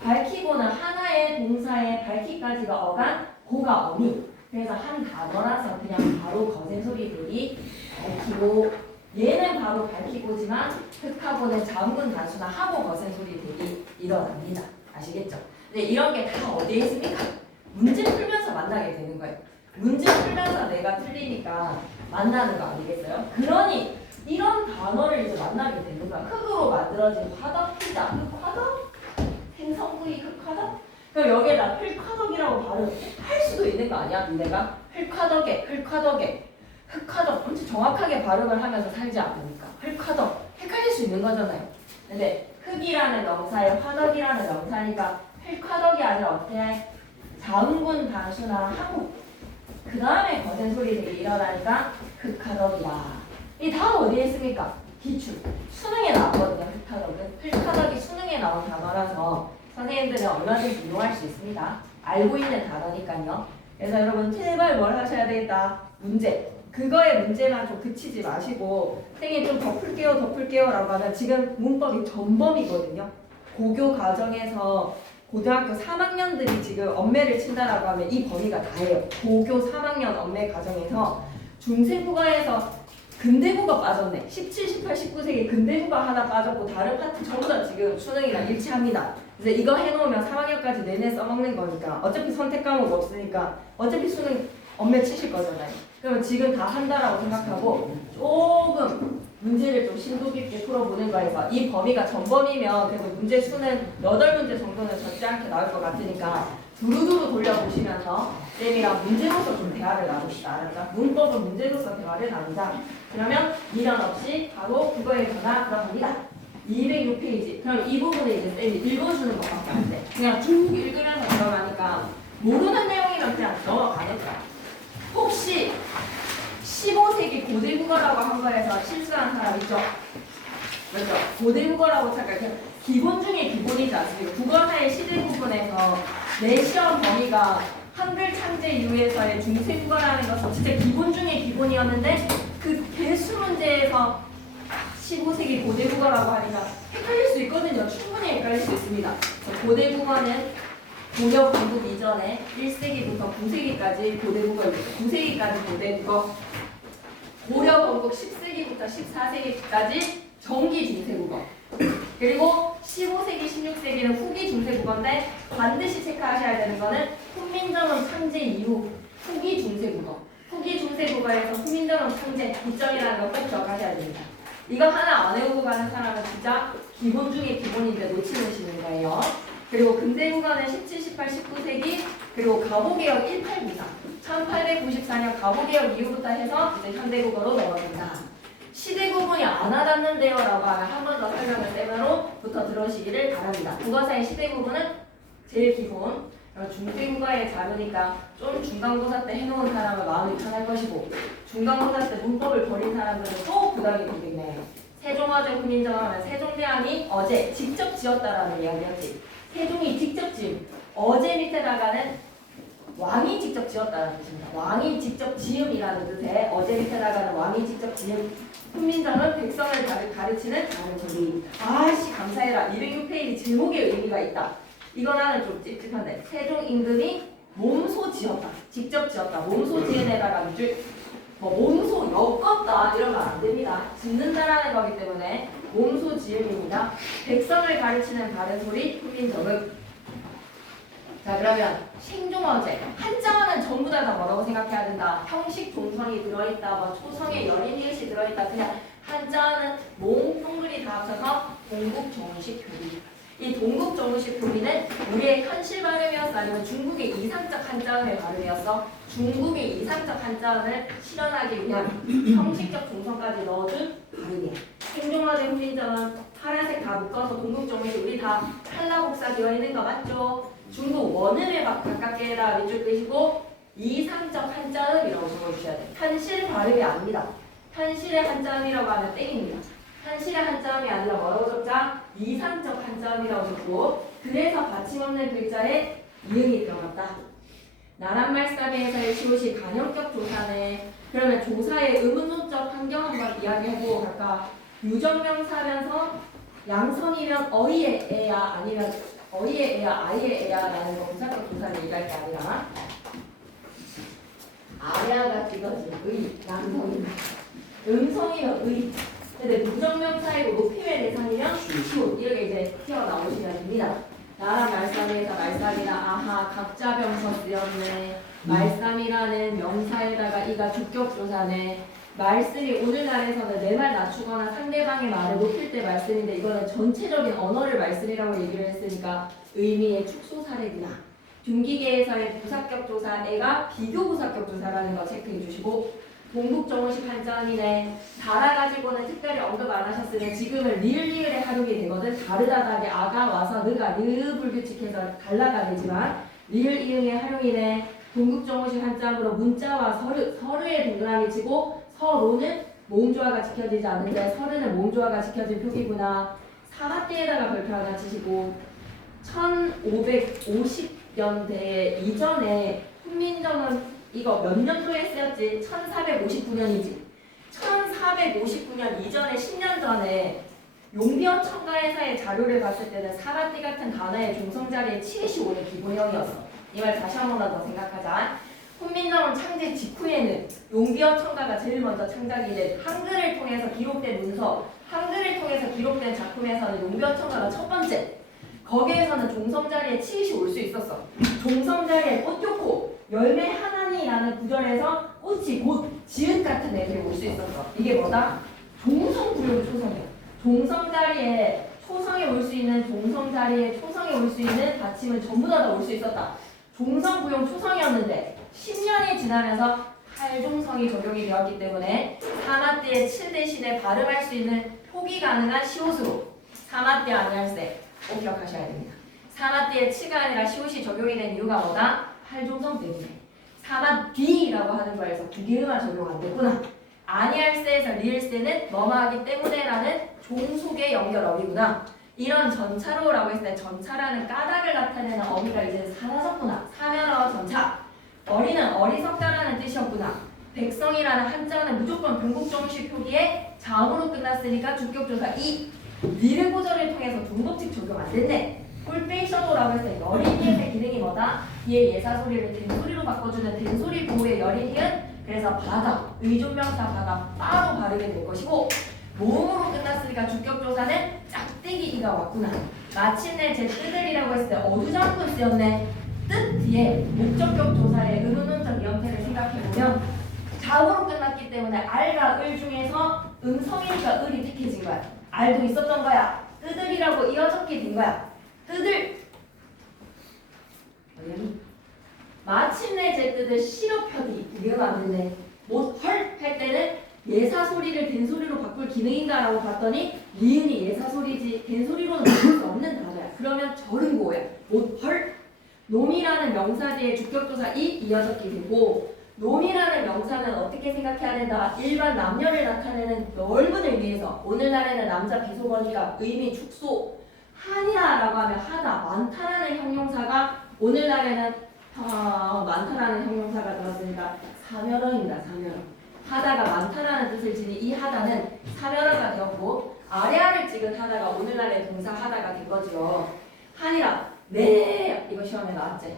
밝히고는 하나의 동사에 밝히까지가 어간 고가 어미. 그래서 한 단어라서 그냥 바로 거센 소리들이 밝히고 얘는 바로 밝히고지만 흑하고는 자음군 단수나 하고 거센 소리들이 일어납니다. 아시겠죠? 근데 이런 게 다 어디에 있습니까? 문제 풀면서 만나게 되는 거예요. 문제 풀면서 내가 틀리니까 만나는 거 아니겠어요? 그러니 이런 단어를 이제 만나게 되는 거야. 흑으로 만들어진 화덕이다. 흑화덕? 생성구이 흑화덕? 그럼 여기에다 흑화덕이라고 발음할 수도 있는 거 아니야? 내가 흑화덕에 흑화덕 엄청 정확하게 발음을 하면서 살지 않으니까 흑화덕 헷갈릴 수 있는 거잖아요. 근데 흑이라는 명사에 화덕이라는 명사니까 흑화덕이 아니라 어떻게 해? 자음군 단수나 하고 그 다음에 거센 소리들이 일어나니까 흑화덕이다. 이 다음 어디에 있습니까? 기출 수능에 나왔거든요. 흑화덕은 흑화덕이 수능에 나온 단어라서 선생님들은 얼마든지 이용할 수 있습니다. 알고 있는 단어니까요. 그래서 여러분 제발 뭘 하셔야 되겠다. 문제. 그거의 문제만 좀 그치지 마시고 선생님 좀 덮을게요 라고 하면 지금 문법이 전범이거든요. 고교 과정에서 고등학교 3학년들이 지금 엄매를 친다라고 하면 이 범위가 다예요. 고교 3학년 엄매 과정에서 중생국어에서 근대국어 빠졌네. 17, 18, 19세기 근대국어 하나 빠졌고 다른 파트 전부 다 지금 수능이랑 일치합니다. 그래서 이거 해놓으면 3학년까지 내내 써먹는 거니까 어차피 선택 과목 없으니까 어차피 수능 엄매 치실 거잖아요. 그러면 지금 다 한다라고 생각하고 조금 문제를 좀 심도 깊게 풀어보는 거에서 이 범위가 전범이면 그래도 문제 수는 8문제 정도는 적지 않게 나올 것 같으니까 두루두루 돌려보시면서 쌤이랑 문제로서 좀 대화를 나눕시다. 알았죠? 문법은 문제로서 대화를 나누자. 그러면 미련 없이 바로 국어의 변화 들어갑니다. 206페이지. 그럼 이 부분을 이제 쌤이 읽어주는 것밖에 안 돼. 그냥 쭉 읽으면서 들어가니까 모르는 내용이면 그냥 넘어가겠다. 혹시 15세기 고대국어라고 한 거에서 실수한 사람 있죠? 맞죠? 고대국어라고 착각해요. 기본 중에 기본이지 않습니까? 국어사의 시대 부분에서 내 시험 범위가 한글 창제 이후에서의 중세국어라는 것은 진짜 기본 중에 기본이었는데 그 개수 문제에서 15세기 고대국어라고 하니까 헷갈릴 수 있거든요. 충분히 헷갈릴 수 있습니다. 고대국어는 고려 건국 이전에 1세기부터 9세기까지 고대국어입니다. 9세기까지 고대국어, 고려 건국 10세기부터 14세기까지 정기 중세국어, 그리고 15세기, 16세기는 후기 중세국어인데 반드시 체크하셔야 되는 거는 훈민정음 창제 이후 후기 중세국어. 후기 중세국어에서 훈민정음 창제 이점이라는 거 꼭 기억하셔야 됩니다. 이거 하나 안 외우고 가는 사람은 진짜 기본 중에 기본인데 놓치는 거예요. 그리고 근대국어는 17, 18, 19세기 그리고 가보개혁 1894 1894년 가보개혁 이후부터 해서 이제 현대국어로 넘어갑니다. 시대 구분이 안 와닿는데요 라고 하면 한 번 더 설명을 쌤으로부터 들어오시기를 바랍니다. 국어사의 시대 구분은 제일 기본. 중생국어의 자료니까 좀 중간고사 때 해놓은 사람은 마음이 편할 것이고 중간고사 때 문법을 버린 사람들은 또 부담이 되겠네. 세종어제 훈민정음은 세종대왕이 어제 직접 지었다라는 이야기였지. 세종이 직접 지은 어제 밑에다가는 왕이 직접 지었다는 뜻입니다. 왕이 직접 지음이라는 뜻에 어제 밑에다가는 왕이 직접 지음 훈민정은 백성을 가르치는 다른 소리. 아씨 감사해라. 206페이지 제목에 의미가 있다. 이거 나는 좀 찝찝한데 세종 임금이 몸소 지었다. 직접 지었다. 몸소 지은에다가 몸소 엮었다 이러면 안 됩니다. 짓는다라는 거기 때문에 몸소 지음입니다. 백성을 가르치는 바른 소리 훈민정음. 자 그러면 생종어제 한자어는 전부 다 뭐라고 생각해야 된다. 형식 종성이 들어있다. 뭐 초성에 연인 이릇이 들어있다. 그냥 한자어는 몽 한글이 다 합쳐서 동국정식 표리. 이 동국정식 표리는 우리의 현실 발음이었어 아니면 중국의 이상적 한자음의 발음이었어? 중국의 이상적 한자음을 실현하기 위한 형식적 종성까지 넣어준 발음이야. 생종어제 훈민정음 파란색 다 묶어서 동국정식 우리 다 칼라복사 되어 있는 거 맞죠? 중국 원음에 가깝게 해라 밑줄 끄시고 이상적 한자음이라고 적어주셔야 돼요. 현실 발음이 아닙니다. 현실의 한자음이라고 하면 땡입니다. 현실의 한자음이 아니라 뭐라고 적자? 이상적 한자음이라고 적고 그래서 받침 없는 글자에 이응이 들어갔다. 나란말싸미에서의 시옷이 간형격 조사네. 그러면 조사의 의문문적 환경 한번 이야기해보고 갈까? 유정명사면서 양성이면 어이의 애야 아니면 어이의 애야 아이의 애야라는 거 부사격 조사를 얘기할 게 아니라 아야가 찍어진 의, 양성이면 음성이면 의. 근데 무정명사이고 높임의 대상이면 시옷 이렇게 이제 튀어나오시면 됩니다. 나라 말싸미에서 말싸미라 아하 각자병서 쓰였네. 말싸미라는 명사에다가 이가 주격조사네. 말씀이 오늘날에서는 내 말 낮추거나 상대방의 말을 높일 때 말씀인데 이거는 전체적인 언어를 말씀이라고 얘기를 했으니까 의미의 축소 사례구나. 둔기계에서의 부사격 조사 애가 비교 부사격 조사라는 거 체크해 주시고 동국정원식 한자음이네. 달아가지고는 특별히 언급 안 하셨으면 지금은 리을리을에 활용이 되거든. 다르다다게 아가 와서 느가 느 불규칙해서 달라가 되지만 리을 이응의 활용이네. 동국정원식 한자음으로 문자와 서류에 동그라미 치고 서로는 모음조화가 지켜지지 않는데 서류는 모음조화가 지켜진 표기구나. 사마띠에다가 별표 하나 치시고 1550년대 이전에 훈민정음 이거 몇 년도에 쓰였지? 1459년이지. 1459년 이전에 10년 전에 용비어 첨가회사의 자료를 봤을 때는 사마띠 같은 단어의 종성 자리에 75는 기본형이었어. 이 말 다시 한 번만 더 생각하자. 훈민정음 창제 직후에는 용비어 첨가가 제일 먼저 창작이 된 한글을 통해서 기록된 문서, 한글을 통해서 기록된 작품에서는 용비어 첨가가 첫 번째. 거기에서는 종성 자리에 치읓이 올 수 있었어. 종성 자리에 꽃 좋고 열매 하나니라는 구절에서 꽃이 곧 지읒 같은 애들이 올 수 있었어. 이게 뭐다? 종성 부용 초성이야. 종성 자리에 초성이 올 수 있는 종성 자리에 초성이 올 수 있는 받침은 전부 다 올 수 있었다. 종성 부용 초성이었는데 10년이 지나면서 탈종성이 적용이 되었기 때문에 사마띠의 칠 대신에 발음할 수 있는 포기 가능한 시옷으로 사마띠 아니할세 꼭 기억하셔야 됩니다. 사마띠의 치가 아니라 시옷이 적용이 된 이유가 뭐다? 탈종성 때문에. 사마뒤라고 하는 거에서 두 개만 적용 안 됐구나. 아니할세에서 리을세는 뭐뭐하기 때문에라는 종속의 연결어휘구나. 이런 전차로라고 했을 때 전차라는 까닭을 나타내는 어휘가 이제 사라졌구나. 사면어 전차. 어리는 어리석다라는 뜻이었구나. 백성이라는 한자는 무조건 병국정식 표기에 자음으로 끝났으니까 주격조사 이. 리를 보절을 통해서 둔법칙 적용 안 됐네. 폴페이셔도라고 했을 때 여린이의 기능이 뭐다? 얘 예사소리를 된소리로 바꿔주는 된소리 보호의 여린이은 그래서 바다, 의존명사 바다 바로 바르게 될 것이고 모음으로 끝났으니까 주격조사는 짝대기이가 왔구나. 마침내 제 뜻들이라고 했을 때 어두장군 쓰였네. 뜻 뒤에 목적격 조사의 의문문적 이형태를 생각해보면 자음으로 끝났기 때문에 알과 을 중에서 음성이니까 을이 택해진 거야. 알도 있었던 거야. 뜨들이라고 이어졌게 된 거야. 뜨들. 마침내 제 뜻을 실업혀디. 이해가 안 됐네. 못헐 할 때는 예사 소리를 된 소리로 바꿀 기능인가라고 봤더니 리은이 예사 소리지 된 소리로는 바꿀 수 없는 단어야. 그러면 절은고야. 못헐. 놈이라는 명사 뒤에 주격조사 이 이어졌게 되고 놈이라는 명사는 어떻게 생각해야 된다? 일반 남녀를 나타내는 넓은 의미에서 오늘날에는 남자 비속어니까 의미 축소 한이라고 하면 하다 많다라는 형용사가 오늘날에는 많다라는 형용사가 들었으니까 사멸어입니다. 사멸어. 하다가 많다라는 뜻을 지닌 이 하다는 사멸어가 되었고 아래아를 찍은 하다가 오늘날의 동사 하다가 된 거죠. 한이라 네 이거 시험에 나왔지.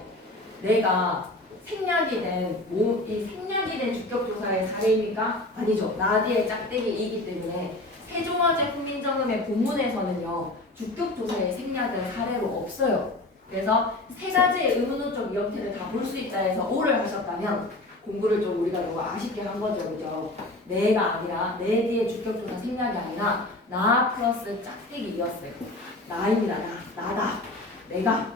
내가 생략이 된 이 생략이 된 주격조사의 사례입니까? 아니죠. 나디의 짝대기이기 때문에 세종어제 훈민정음의 본문에서는요 주격조사의 생략은 사례로 없어요. 그래서 세 가지의 의문어적 이형태를 다 볼 수 있다 해서 오를 하셨다면 공부를 좀 우리가 너무 아쉽게 한 거죠, 그죠? 내가 아니라 내 뒤에 주격조사 생략이 아니라 나 플러스 짝대기이었어요. 나입니다. 나다. 내가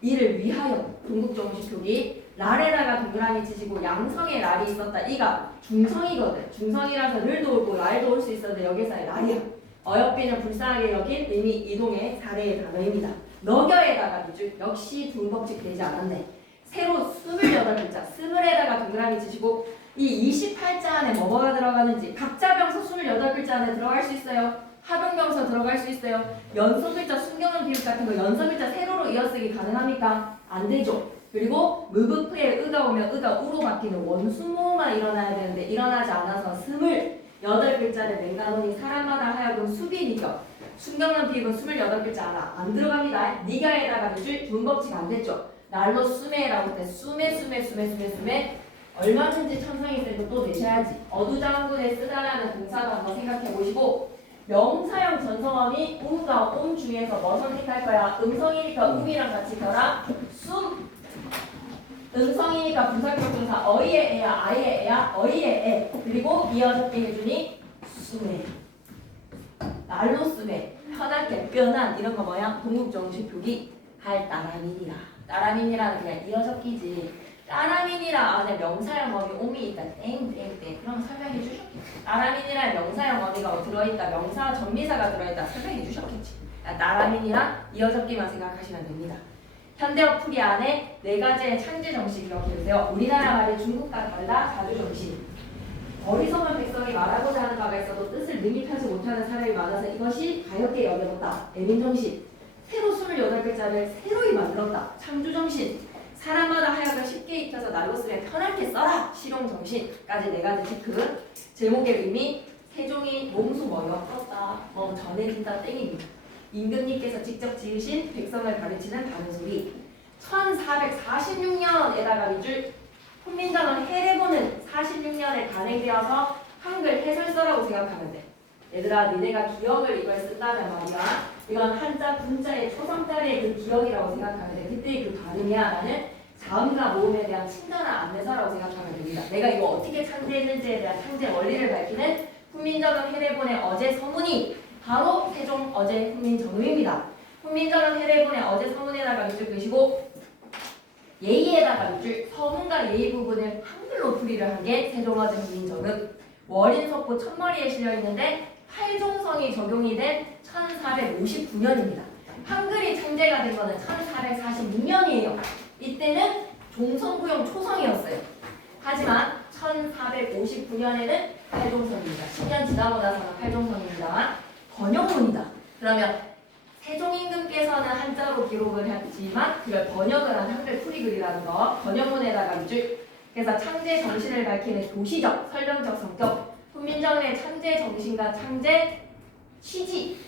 이를 위하여 동국정식 표기 랄에다가 동그라미 치시고 양성의 랄이 있었다. 이가 중성이거든. 중성이라서 를도 올고 랄도 올 수 있었는데 여기서의 랄이야. 어여삐는 불쌍하게 여긴 의미 이동의 사례의 단어입니다. 너겨에다가 기준 역시 둔법칙 되지 않았네. 새로 28글자 20에다가 동그라미 치시고 이 28자 안에 뭐가 들어가는지 각자 병서 28글자 안에 들어갈 수 있어요. 하동병서 들어갈 수 있어요. 연서글자 순경은 비읍 같은 거 연서글자 세로로 이어쓰기 가능합니까? 안 되죠. 그리고 무브프에 의가 오면 의가 우로 바뀌는 원수모가 일어나야 되는데 일어나지 않아서 28글자를 맹가노니 사람마다 하여금 수비니까 순경은 비읍은 28글자 하나 안 들어갑니다. 니가에다가 줄 문법칙 안 됐죠. 날로 수메라고 때 수메 얼마든지 천성이 있을 또 내셔야지. 어두장군에 쓰다라는 동사도 한번 생각해 보시고 명사형 전성어미 음과 옴 중에서 뭐 선택할 거야? 음성이니까 음이랑 같이 켜라. 숨. 음성이니까 부사격동사 어이의 애야 아이의 애야 어이의 애. 그리고 이어졌게 해주니 숨에. 날로 숨에. 편하게 뼈난 이런 거 뭐야? 동국정식 표기 할 따라민이라. 따라민이라는 그냥 이어적기지. 따라민이라 안에 명사형 어미 옴이 있다. 땡땡땡. 그럼 설명해 주셨겠지. 따라민이라는 명사형 어미가 들어있다. 명사 전미사가 들어있다. 설명해 주셨겠지. 따라민이랑 이어적기만 생각하시면 됩니다. 현대어 풀이 안에 네 가지의 창제 정식 기억해 주세요. 우리나라 말이 중국과 다르다. 자주 정식. 어리석은 백성이 말하고자 하는 바가 있어도 뜻을 능히 펴지 못하는 사람이 많아서 이것이 가엾게 여겨졌다. 애민 정식. 새로 28글자를 새로이 만들었다. 창조정신. 사람마다 하여금 쉽게 익혀서 날로 쓰면 편하게 써라. 실용정신까지 4가지 체크. 제목의 의미. 세종이 몸소 엮었다. 전해진다 땡입니다. 임금님께서 직접 지으신 백성을 가르치는 바른 소리. 1446년에다가 밑줄. 훈민정음 해례본은 46년에 간행되어서 한글 해설서라고 생각하면 돼. 얘들아, 니네가 기억을 이걸 쓴다면 말이야. 이건 한자, 분자의 초성자리의 그 기억이라고 생각하면 돼. 그때의 그 발음이야. 나는 자음과 모음에 대한 친절한 안내서라고 생각하면 됩니다. 내가 이거 어떻게 창제했는지에 대한 창제 원리를 밝히는 훈민정음 해례본의 어제 서문이 바로 세종 어제 훈민정음입니다. 훈민정음 해례본의 어제 서문에다가 밑줄 그시고 예의에다가 밑줄 서문과 예의 부분을 한글로 풀이를 한 게 세종 어제 훈민정음. 월인석고 첫머리에 실려있는데 팔종성이 적용이 된 1459년입니다. 한글이 창제가 된 거는 1446년이에요. 이때는 종성부용 초성이었어요. 하지만 1459년에는 팔종성입니다. 10년 지나고 나서는 팔종성입니다. 번역문이다. 그러면 세종임금께서는 한자로 기록을 했지만 그걸 번역을 한 한글 풀이글이라는 거. 번역문에다가 밑줄. 그래서 창제 정신을 밝히는 도시적, 설명적 성격. 훈민정음의 창제 정신과 창제 취지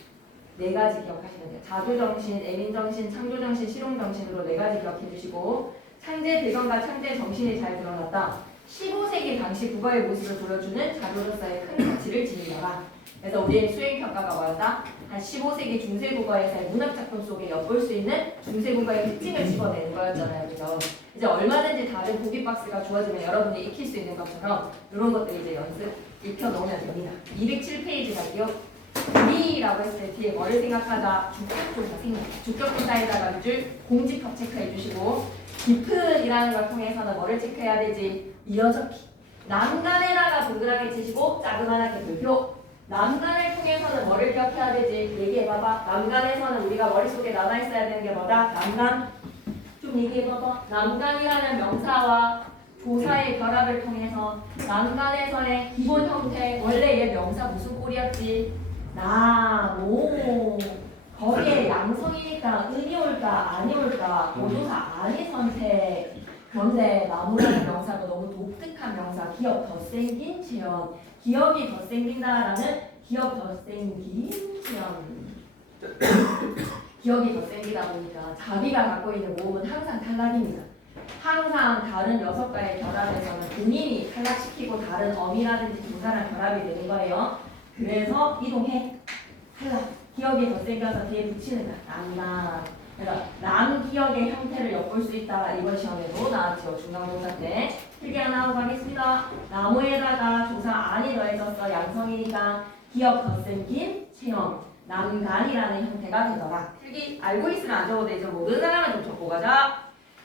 4가지 기억하시면 돼요. 자조정신, 애민정신, 창조정신, 실용정신으로 4가지 기억해 주시고 창제 배경과 창제 정신이 잘 드러났다. 15세기 당시 국어의 모습을 보여주는 자료로서의 큰 가치를 지닌다. 그래서 우리의 수행평가가 뭐였다? 한 15세기 중세국어에서의 문학작품 속에 엿볼 수 있는 중세국어의 특징을 집어내는 거였잖아요. 그죠? 이제 얼마든지 다른 고깃박스가 주어지면 여러분이 익힐 수 있는 것처럼 이런 것들 이제 연습 익혀놓으면 됩니다. 207페이지 갈게요. 우리라고 했을 때 뒤에 뭐를 생각하자? 주격조사 생각. 주격조사에다가 밑줄 공집합 체크해 주시고 깊은이라는 걸 통해서는 뭐를 체크해야 되지? 이어적기. 난간에다가 동그랗게 치시고 자그만하게 별표. 난간을 통해서는 뭐를 기억해야 되지? 얘기해봐봐. 난간에서는 우리가 머릿속에 남아있어야 되는 게 뭐다? 난간. 좀 얘기해봐봐. 난간이라는 명사와 조사의 결합을 통해서 난간에서의 기본 형태. 원래 얘 명사 무슨 꼴이었지? 나, 모. 거기에 양성이니까 은이 올까 아니 올까 고조사 아니 선택. 그런데 나무라는 명사가 너무 독특한 명사. 기억 더 생긴 체험. 기억이 더 생긴다라는 기억 더 생긴 체험. 기억이 더 생기다 보니까 자기가 갖고 있는 모음은 항상 탈락입니다. 항상 다른 녀석과의 결합에서는 본인이 탈락시키고 다른 어미라든지 조사랑 결합이 되는 거예요. 그래서 이동해. 탈락. 기억이 더 생겨서 뒤에 붙이는 거야. 난다. 그래서 남 기억의 형태를 엿볼 수 있다. 이번 시험에도 나왔죠. 중간고사 때. 필기 하나 하고 가겠습니다. 나무에다가 조사 안이 더해졌어. 양성이니까 기억 더 생긴 체험. 남간이라는 형태가 되더라. 필기 알고 있으면 안 적어도 되죠. 모든 사람은 좀 적고 가자.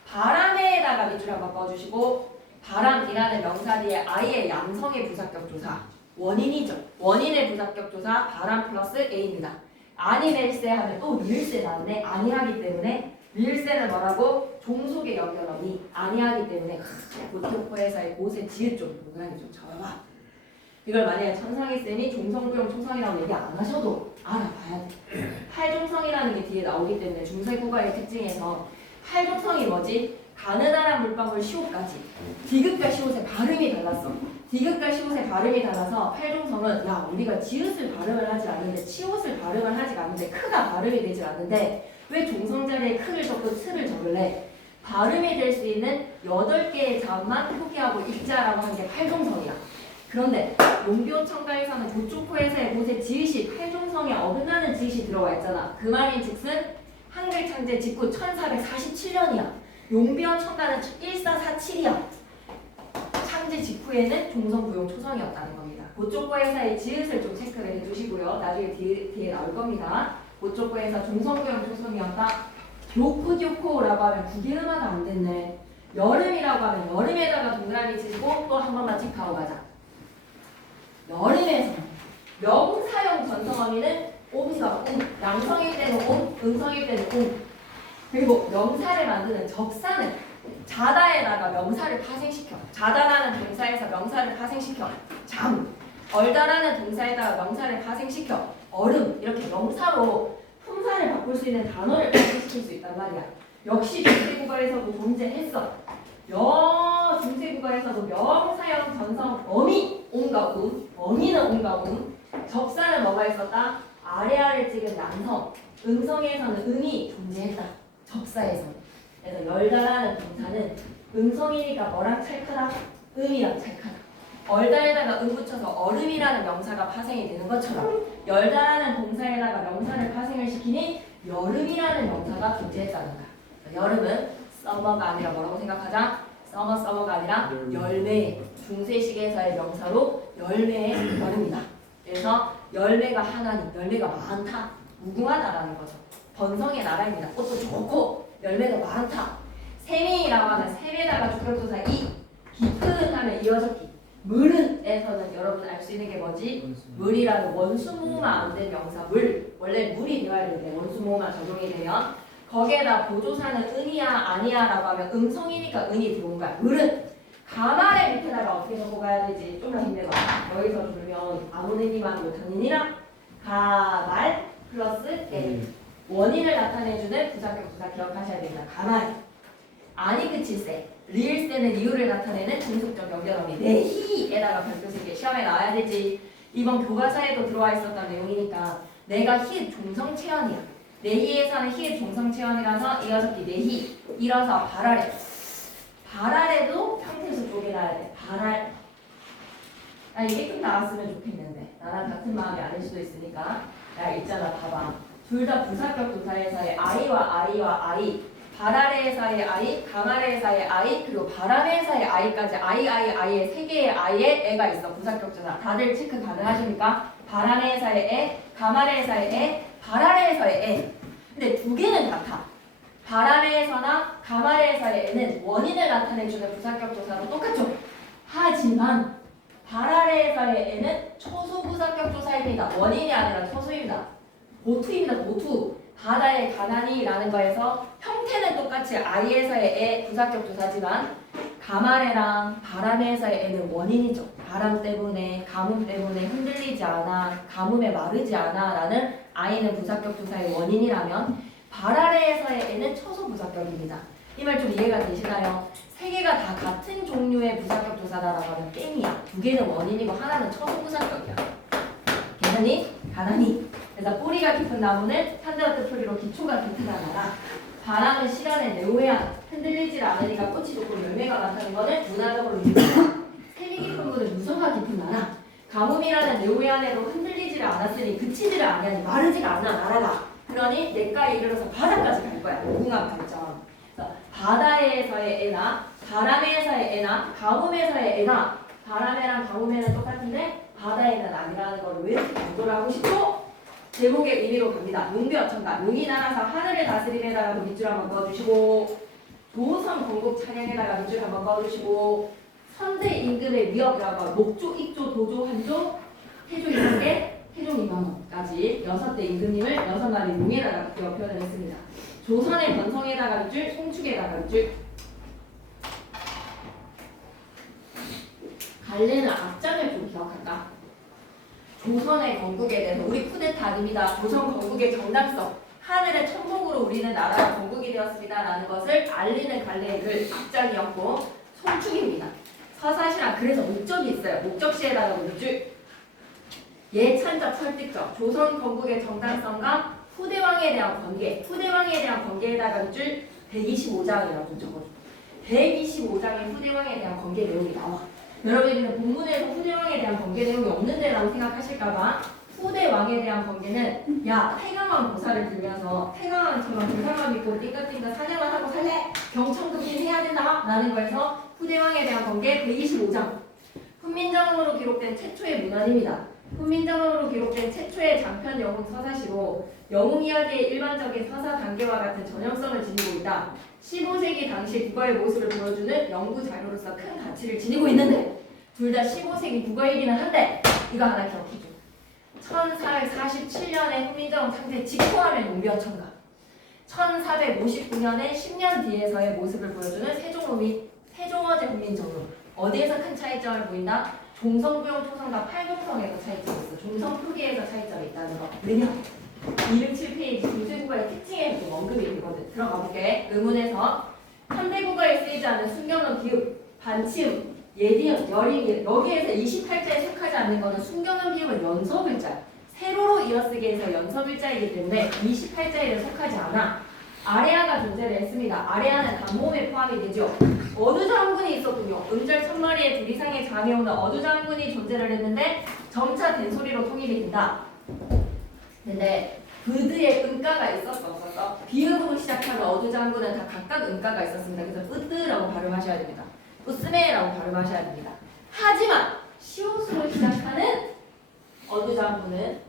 바람에다가 밑줄 한번 꺼주시고 바람이라는 명사 뒤에 아이의 양성의 부사격 조사. 원인이죠. 원인의 부사격 조사 바람 플러스 A입니다. 아니멜세 하면 또 리을세 나오네. 아니하기 때문에 리을세는 뭐라고? 종속의 연결어미. 아니하기 때문에 고토코에서의 곳의 지읒 좀 동그랗게 좀 적어봐. 이걸 만약에 천상의 쌤이 종성부용 초성이라고 얘기 안 하셔도 알아봐야 돼. 팔종성이라는 게 뒤에 나오기 때문에 중세국어의 특징에서 팔종성이 뭐지? 가느다란 물방울 시옷까지 디귿과 시옷의 발음이 달랐어. 디귿과 시옷의 발음이 달라서 팔종성은 야 우리가 지읒을 발음을 하지 않는데 치옷을 발음을 하지 않는데 크가 발음이 되질 않는데 왜 종성 자리에 크를 적고 트를 적을래? 발음이 될 수 있는 8개의 자음만 표기하고 읽자라고 한 게 팔종성이야. 그런데 용비어청가에서는 고초코에서의 곳에 지읒이 팔종성에 어긋나는 지읒이 들어와 있잖아. 그 말인즉슨 한글 창제 직후 1447년이야. 용비어 청가는 1447이야. 창제 직후에는 종성부용 초성이었다는 겁니다. 고초코에서의 지읒을 좀 체크를 해주시고요. 나중에 뒤에 나올 겁니다. 고초코에서 종성부용 초성이었다. 교쿠교코라고 하면 구개음화가 안 됐네. 여름이라고 하면 여름에다가 동그라미 치고 또 한 번만 체크하고 가자. 여름에서 명사형 전성어미는 옴성, 양성일 때는 음성일 때는 그리고 명사를 만드는 적사는 자다에다가 명사를 파생시켜. 자다라는 동사에서 명사를 파생시켜. 잠. 얼다라는 동사에다가 명사를 파생시켜. 얼음. 이렇게 명사로 품사를 바꿀 수 있는 단어를 발전시킬 수 있단 말이야. 역시 중세국어에서도 존재했어. 중세국어에서도 명사형 전성 어미 온과 어미는 온과 접사는 뭐가 있었다? 아래아래 찍은 양성. 음성에서는 음이 존재했다. 접사에서. 그래서 열다라는 동사는 음성이니까 뭐랑 찰까다? 음이랑 찰까다. 얼다에다가 음 붙여서 얼음이라는 명사가 파생이 되는 것처럼 열다라는 동사에다가 명사를 파생을 시키니 여름이라는 명사가 존재했다는 거야. 여름은 summer가 아니라 뭐라고 생각하자? summer가 아니라 열매. 중세시계에서의 명사로 열매의 여름이다. 그래서 열매가 하나니 열매가 많다. 무궁하다라는 거죠. 번성의 나라입니다. 꽃도 좋고 열매가 많다. 세미라고 하는 셈에다가 주격조사 이 깊은 하면 이어졌기. 물은에서는 여러분 알 수 있는 게 뭐지? 물이라는 원수모음만 안 된 명사 물. 원래 물이 되어야 되는데 원수모음만 적용이 되면 거기에다 보조사는 은이야 아니야라고 하면 음성이니까 은이 들어온 거야. 물은 가말의 밑에다가 어떻게 적고 가야 되지? 좀 더 힘내봐. 여기서 들면 아모네미만 못하니라 가말 플러스 에 원인을 나타내주는 부사격 부사 기억하셔야 됩니다. 가말 아니 그칠세 리을세는 이유를 나타내는 중속적 연결어미 내희에다가 별표 쓰게 시험에 나와야 되지. 이번 교과서에도 들어와 있었던 내용이니까 내가 히 종성체언이야. 내희에서는 히 종성체언이라서 이어졌기 내희 일어서 발아래. 발아래도 형태에서 쪼개놔야 돼. 발알. 아 이게 좀 나왔으면 좋겠는데 나랑 같은 마음이 아닐 수도 있으니까 야 있잖아 봐봐. 둘 다 부사격 도사에서의 아이와 아이 발아래에서의 아이, 강아래에서의 아이, 그리고 바람에서의 아이까지 아이의 세 개의 아이에 애가 있어. 부사격조사. 다들 체크 가능하십니까? 바람에서의 애, 강아래에서의 애, 발아래에서의 애. 근데 두 개는 같아. 바람에서나 강아래에서의 애는 원인을 나타내주는 부사격조사로 똑같죠. 하지만 발아래에서의 애는 초소부사격조사입니다. 원인이 아니라 초소입니다. 보투입니다. 보투. 바다의 가난이라는 거에서 형태는 똑같이 아이에서의 애 부사격 조사지만 가말에랑 바람에서의 애는 원인이죠. 바람 때문에 가뭄 때문에 흔들리지 않아 가뭄에 마르지 않아 라는 아이는 부사격 조사의 원인이라면 발아래에서의 애는 처소 부사격입니다. 이 말 좀 이해가 되시나요? 세 개가 다 같은 종류의 부사격 조사다라고 하면 땡이야. 두 개는 원인이고 하나는 처소 부사격이야. 괜찮니? 가난이. 그래서 뿌리가 깊은 나무는 산드어트 풀이로 기초가 튼튼하나라. 바람은 실현의 내오해안 흔들리질 않으니까 꽃이 좋고 열매가 많다는 것은 문화적으로 유명하다. 샘이 깊은 곳은 유서가 깊은 나라. 가뭄이라는 내오해안에도 흔들리지를 않았으니 그치지를 아니하니 마르지가 않아 나라가. 그러니 내가에 이르러서 바다까지 갈 거야. 무궁한 발전. 그래서 바다에서의 애나 바람에서의 애나 가뭄에서의 애나 바람에랑 가뭄에는 똑같은데 바다에는 아니라는 걸 왜 이렇게 강조를 하고 싶죠? 제목의 의미로 갑니다. 용비어천가 용이 날아서 하늘을 다스림에다가 밑줄 한번 그어주시고 조선 건국 찬양에다가 밑줄 한번 그어주시고 선대 임금의 위협이라고 목조, 익조, 도조, 한조, 태조 6개, 태종 2만원까지 6대 임금님을 6마리 용에다가 기어 표현을 했습니다. 조선의 번성에다가 밑줄, 송축에다가 밑줄. 갈래는 앞장을 좀 기억할까? 조선의 건국에 대해서 우리 쿠데타입니다. 조선 건국의 정당성, 하늘의 천국으로 우리는 나라가 건국이 되었습니다라는 것을 알리는 갈래를 앞장이었고 송축입니다. 서사시랑 그래서 목적이 있어요. 목적시에다가 밑줄. 예찬적, 설득적, 조선 건국의 정당성과 후대왕에 대한 관계, 후대왕에 대한 관계에다가 밑줄 125장이라고 좀 적어줘. 125장의 후대왕에 대한 관계 내용이 나와. 여러분들은 본문에서 후대왕에 대한 관계 내용이 없는데라고 생각하실까봐 후대왕에 대한 관계는 야 태강왕 보살을 들면서 태강왕처럼 불상만 믿고 띵까띵까 사냥만 하고 살래? 경청급진 해야 된다 라는 거에서 후대왕에 대한 관계 125장. 훈민정음으로 기록된 최초의 문헌입니다. 훈민정음으로 기록된 최초의 장편 영웅 서사시로 영웅 이야기의 일반적인 서사 단계와 같은 전형성을 지니고 있다. 15세기 당시 국어의 모습을 보여주는 연구 자료로서 큰 가치를 지니고 있는데 둘 다 15세기 국어이기는 한데 이거 하나 기억해줘. 1447년에 훈민정음 창제 직후하면 용비어천가 1459년에 10년 뒤에서의 모습을 보여주는 세종어제 훈민정음 어디에서 큰 차이점을 보인다? 종성부용 토성과 팔금성에서 차이점이 있어. 종성 표기에서 차이점이 있다는 거. 왜냐? 207페이지 중세국어의 특징에 좀 언급이 되거든. 들어가 볼게. 의문에서 현대국어에 쓰이지 않는 순경은 비읍, 반치음, 예디음, 여리음 여기에서 28자에 속하지 않는 것은 순경은 비읍은 연서글자 세로로 이어쓰기 해서 연서글자이기 때문에 28자에는 속하지 않아. 아레아가 존재를 했습니다. 아레아는 단모음에 포함이 되죠. 어두장군이 있었군요. 음절 첫마리에 둘 이상의 장이 오는 어두장군이 존재를 했는데 점차 된소리로 통일이 된다. 근데 그드의 음가가 있었어 없었어? 비읍으로 시작하는 어두장군은 다 각각 음가가 있었습니다. 그래서 으뜨라고 발음하셔야 됩니다. 으스메라고 발음하셔야 됩니다. 하지만 시옷으로 시작하는 어두장군은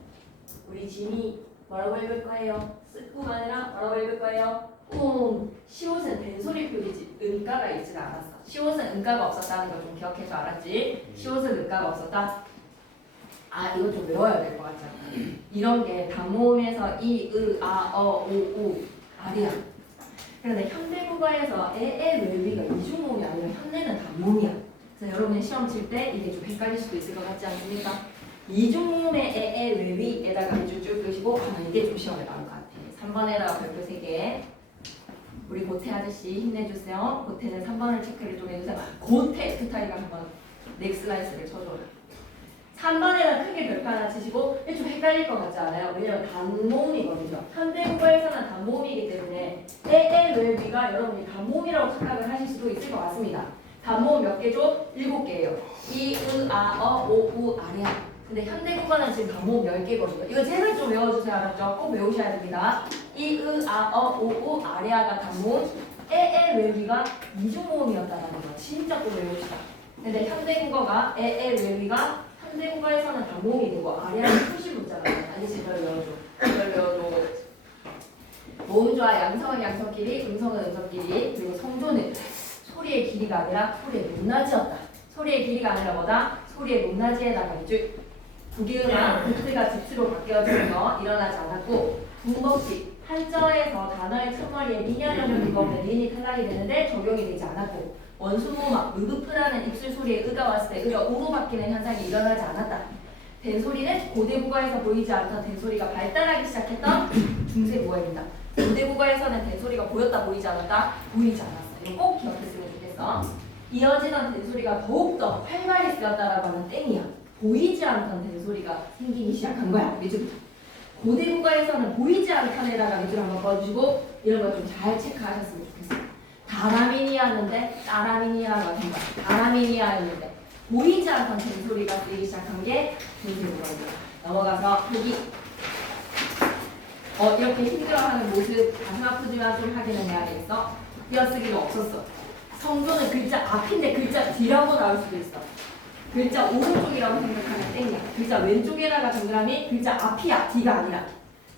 우리 짐이 뭐라고 읽을 거예요? 쓰꾸가 아니라 뭐라고 읽을 거예요? 시옷은 된소리 표기지 음가가 있지 않았어. 시옷은 음가가 없었다는 걸 좀 기억해서 알았지? 시옷은 음가가 없었다. 아 이거 좀 외워야 될 것 같지 않아? 이런 게 단모음에서 이, 으, 아, 어, 오, 우, 아리야. 그런데 현대국어에서 에의 외위가 이중모음이 아니라 현대는 단모음이야. 그래서 여러분이 시험 칠 때 이게 좀 헷갈릴 수도 있을 것 같지 않습니까? 이중모음의 에의 외위에다가 한줄 쭉 끄시고 이게 좀 시험에 나올 것 같아. 3번에다가 별표 3개. 우리 고태 아저씨 힘내주세요. 고태는 3번을 체크를 좀 해주세요. 고태 스타일가 한번 넥슬라이스를 쳐줘라. 3번에는 크게 별표 하나 치시고 좀 헷갈릴 것 같지 않아요? 왜냐면 단모음이거든요. 현대국어에서는 단모음이기 때문에 에의 외위가 여러분이 단모음이라고 착각을 하실 수도 있을 것 같습니다. 단모음 몇 개죠? 7개예요. 이, 으, 아, 어, 오, 우, 아리야. 근데 현대국어는 지금 단모음 10개거든요. 이거 제발 좀 외워주세요. 알았죠? 꼭 외우셔야 됩니다. 이, 으, 아, 어, 오, 우, 아리아가 단모음, 에의 외위가 이중모음이었다는 거 진짜 꼭 외우시다. 근데 현대국어가 에의 외위가 현대국어에서는 단모음이 되고 아리아는 표시 문자잖아요. 아저씨 이걸 외워줘. 이걸 외워줘. 모음조와 양성은 양성끼리, 음성은 음성끼리, 그리고 성조는 소리의 길이가 아니라 소리의 높낮이였다. 소리의 길이가 아니라 뭐다? 소리의 높낮이에다가 이제 구기음한 구트가 지트로 바뀌어지는 거 일어나지 않았고 분법식 한자에서 단어의 첫머리에 리냐라는 이거 없는 린이 탈락이 되는데 적용이 되지 않았고 원수모음악 으그프라는 입술 소리에 으가 왔을 때 으가 우로 바뀌는 현상이 일어나지 않았다. 된소리는 고대국어에서 보이지 않던 된소리가 발달하기 시작했던 중세국어입니다. 고대국어에서는 된소리가 보였다 보이지 않았다? 보이지 않았어. 이거 꼭 기억했으면 좋겠어. 이어지던 된소리가 더욱더 활발히 쓰였다라고 하는 땡이야. 보이지 않던 된소리가 생기기 시작한 거야. 미주. 고대국어에서는 보이지 않던에다가 미주를 한번 꺼주시고 이런 거 좀 잘 체크하셨으면 좋겠어요. 다라미니아였는데 따라미니아가 된 거야. 다라미니아였는데 보이지 않던 된소리가 쓰이기 시작한 게 중세국어입니다. 넘어가서 여기 이렇게 힘들어하는 모습 가슴 아프지만 좀 확인을 해야 되겠어. 띄어쓰기가 없었어. 성조는 글자 앞인데 글자 뒤라고 나올 수도 있어. 글자 오른쪽이라고 생각하면 땡이야. 글자 왼쪽에다가 동그라미 글자 앞이야. 뒤가 아니라.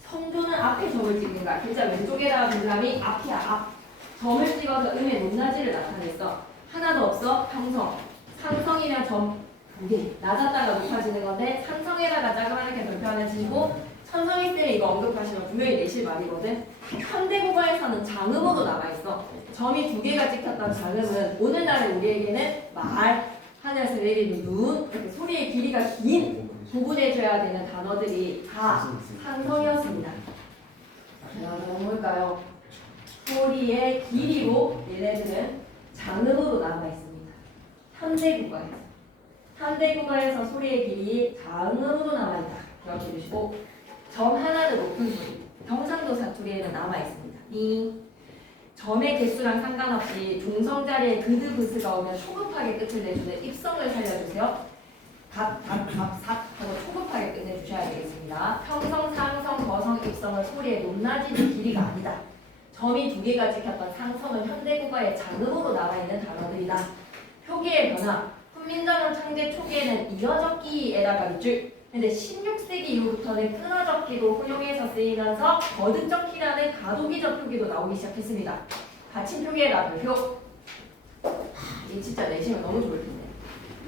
성조는 앞에 점을 찍는 거야. 글자 왼쪽에다가 동그라미 앞이야. 앞. 점을 찍어서 음의 높낮이를 나타냈어. 하나도 없어. 평성. 상성이면 점 2개. 낮았다가 높아지는 건데 상성에다가 자그마하게 별표 하나 치시고 천성일 때는 이거 언급하시면 분명히 내실 말이거든. 현대국어에서는 장음으로 남아있어. 점이 2개가 찍혔던 장음은 오늘날의 우리에게는 말, 하늘에서 내리는 눈, 이렇게 소리의 길이가 긴 구분해줘야 되는 단어들이 다 상성이었습니다. 그럼 뭘까요? 소리의 길이로 얘네들은 장음으로 남아있습니다. 현대국어에서 소리의 길이 장음으로 남아있다. 기억해 주시고 점 하나는 높은 소리, 경상도 사투리에는 남아있습니다. 이 점의 개수랑 상관없이 종성 자리에 그드 브스가 오면 초급하게 끝을 내주는 입성을 살려주세요. 각, 삭 하고 초급하게 끝내주셔야 되겠습니다. 평성, 상성, 거성, 입성은 소리의 높낮이는 길이가 아니다. 점이 2개가 찍혔던 상성은 현대국어의 장음으로 남아있는 단어들이다. 표기의 변화, 훈민정음 창제 초기에는 이어적기에다가 밑줄 근데 16세기 이후부터는 끊어적기도 활용해서 쓰이면서 거듭적기라는 가도기적 표기도 나오기 시작했습니다. 받침 표기에다 별표. 이게 진짜 내시면 너무 좋을 텐데.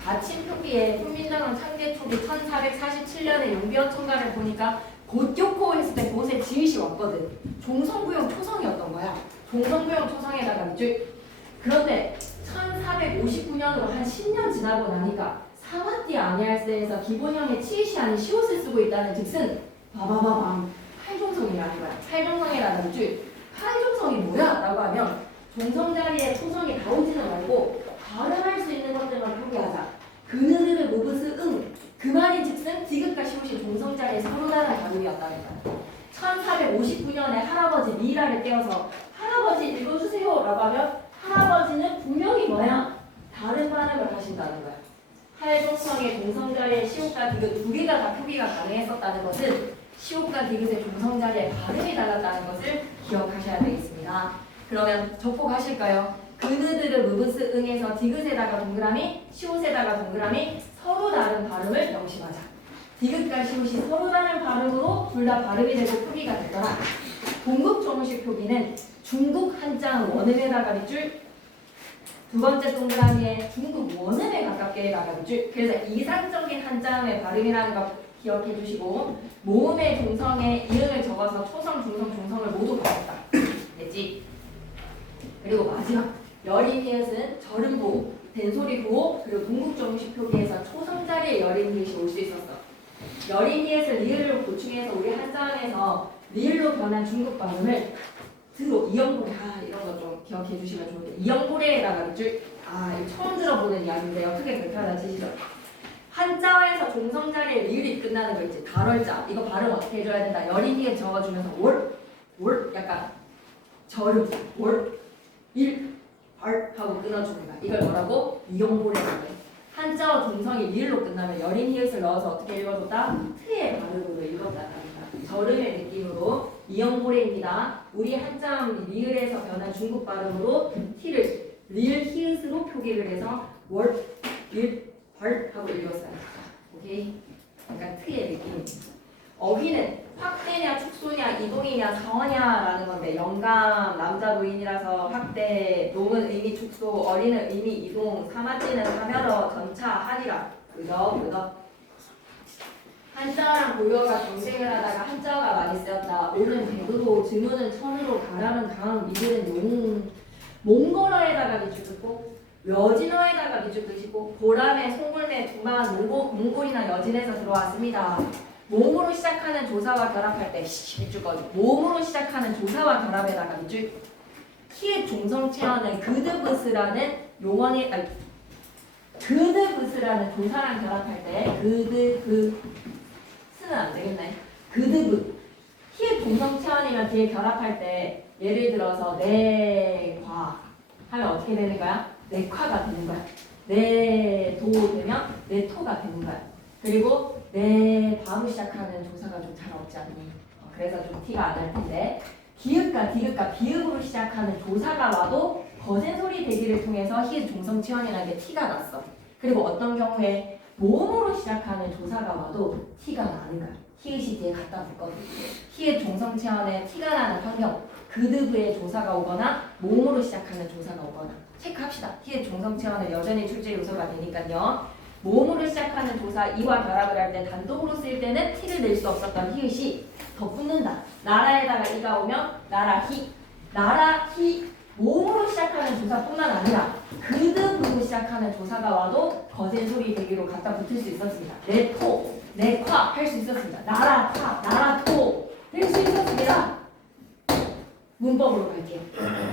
받침 표기에 훈민정음 창제 초기 1447년에 용비어 총괄을 보니까 곧교코 했을 때 곳에 지읒이 왔거든. 종성부용 초성이었던 거야. 종성부용 초성에다가 밑줄. 그런데 1459년으로 한 10년 지나고 나니까 사마띠 아니할세에서 기본형의 치읓이 아닌 시옷을 쓰고 있다는 즉슨 바바바밤 활종성이라는 거야. 활종성이라는 줄. 활종성이 뭐야? 라고 하면 종성 자리에 초성이 나오지는 말고 발음할 수 있는 것들만 표기하자. 그느들을 무브스 응. 그 말인즉슨 디귿과 시옷이 종성 자리에 서로 다른 발음이었다는 거야. 1459년에 할아버지 미라를 떼어서 할아버지 읽어주세요 라고 하면 할아버지는 분명히 뭐야? 다른 발음을 하신다는 거야. 활종성의 종성 자리에 시옷과 디귿 두 개가 다 표기가 가능했었다는 것은 시옷과 디귿의 종성 자리에 발음이 달랐다는 것을 기억하셔야 되겠습니다. 그러면 적고 가실까요? 그느들을 무브스 응에서 디귿에다가 동그라미, 시옷에다가 동그라미 서로 다른 발음을 명심하자. 디귿과 시옷이 서로 다른 발음으로 둘 다 발음이 되고 표기가 됐더라. 동국 정식 표기는 중국 한자음 원음에다가 밑줄, 두 번째 동그라미에 중국 원음에 가깝게다가 밑줄. 그래서 이상적인 한자음의 발음이라는 거 기억해 주시고 모음의 종성에 이응을 적어서 초성, 중성, 종성을 모두 받았다. 됐지? 그리고 마지막 여린 이웃은 절음 보호, 된소리 보호, 그리고 동국 정식 표기에서 초성 자리에 여린 이웃이 올 수 있었어. 여린 이웃을 리을로 보충해서 우리 한자음에서 리을로 변한 중국 발음을 드로 이영고래 이런 거 좀 기억해 주시면 좋은데 이영고래라가 밑줄 이거 처음 들어보는 이야기인데요. 크게 그렇게 하나 치시죠. 한자어에서 종성 자리에 리을이 끝나는 거 있지. 달월자 이거 발음 어떻게 해줘야 된다. 여린 이웃 적어주면서 올 약간 절음 일 하고 끊어주는 거야. 이걸 뭐라고? 이영고래라고 해. 한자어 종성이 리을로 끝나면 여린 이웃을 넣어서 어떻게 읽어줬다? 트의 발음으로 읽었다는 거야. 절음의 느낌으로 이영고래입니다. 우리 한자음 리을에서 변한 중국 발음으로 T를 리을 히읗으로 표기를 해서 일 하고 읽었어요. 오케이? 약간 트의 느낌. 어휘는 확대냐, 축소냐, 이동이냐, 상어냐라는 건데 영감, 남자 노인이라서 확대, 농은 의미 축소, 어린은 의미 이동, 사마지는 사면어, 전차, 하리라. 그저. 한자어랑 고려어가 경쟁을 하다가 한자어가 많이 쓰였다. 오는 백으로, 증오는 천으로, 가람은 강, 미들은 용, 몽골어에다가 밑줄 긋고 여진어에다가 밑줄 긋고 보람에, 송골매, 두만, 몽골이나 여진에서 들어왔습니다. 몸으로 시작하는 조사와 결합할 때 밑줄 꺼지. 몸으로 시작하는 조사와 결합에다가 밑줄. 키읔 종성체어는 그드브스라는 용언이 그드브스라는 조사랑 결합할 때 스는 안 되겠네. 그드브. 키읔 종성체어이면 뒤에 결합할 때 예를 들어서 내과 하면 어떻게 되는 거야? 내과가 되는 거야. 내도 되면 내토가 되는 거야. 그리고 바로 시작하는 조사가 좀 잘 없지 않니? 그래서 좀 티가 안 날 텐데 기읍과 디귿과 비읍으로 시작하는 조사가 와도 거센 소리 대기를 통해서 히읗 종성 치환이라는 게 티가 났어. 그리고 어떤 경우에 모음으로 시작하는 조사가 와도 티가 나는 거야. 히읗이 뒤에 갖다 붙거든. 히읗 종성 치환에 티가 나는 환경. 그드브의 조사가 오거나 모음으로 시작하는 조사가 오거나 체크합시다. 히읗 종성 치환은 여전히 출제 요소가 되니까요. 모음으로 시작하는 조사 이와 결합을 할 때 단독으로 쓰일 때는 티를 낼 수 없었던 히읗이 더 붙는다. 나라에다가 이가 오면 나라히 모음으로 시작하는 조사뿐만 아니라 그드브로 시작하는 조사가 와도 거센 소리 대기로 갖다 붙을 수 있었습니다. 내토, 내화 할 수 있었습니다. 나라타, 나라토 될 수 있었습니다. 문법으로 갈게요.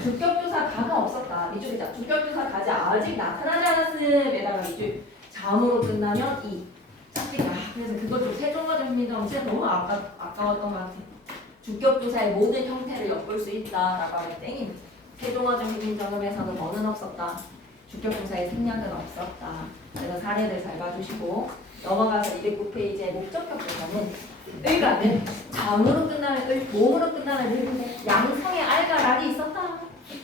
주격조사 가가 없었다. 이쪽이자 주격조사 가지 아직 나타나지 않았음에다가 이쪽 자음으로 끝나면 이 짝짓가. 그래서 그것 좀 세종과정 힘민정 진짜 너무 아까웠던 것 같아. 주격조사의 모든 형태를 엿볼 수 있다라고 하면 땡입니다. 세종과정 힘민정음에서는 뭐는 없었다. 주격조사의 생략은 없었다. 그래서 사례들 잘 봐주시고 넘어가서 209페이지의 목적격 조사는 을가는 자음으로 끝나는 을, 모음으로 끝나는 을인데 양성의 알과 랄이 있었다.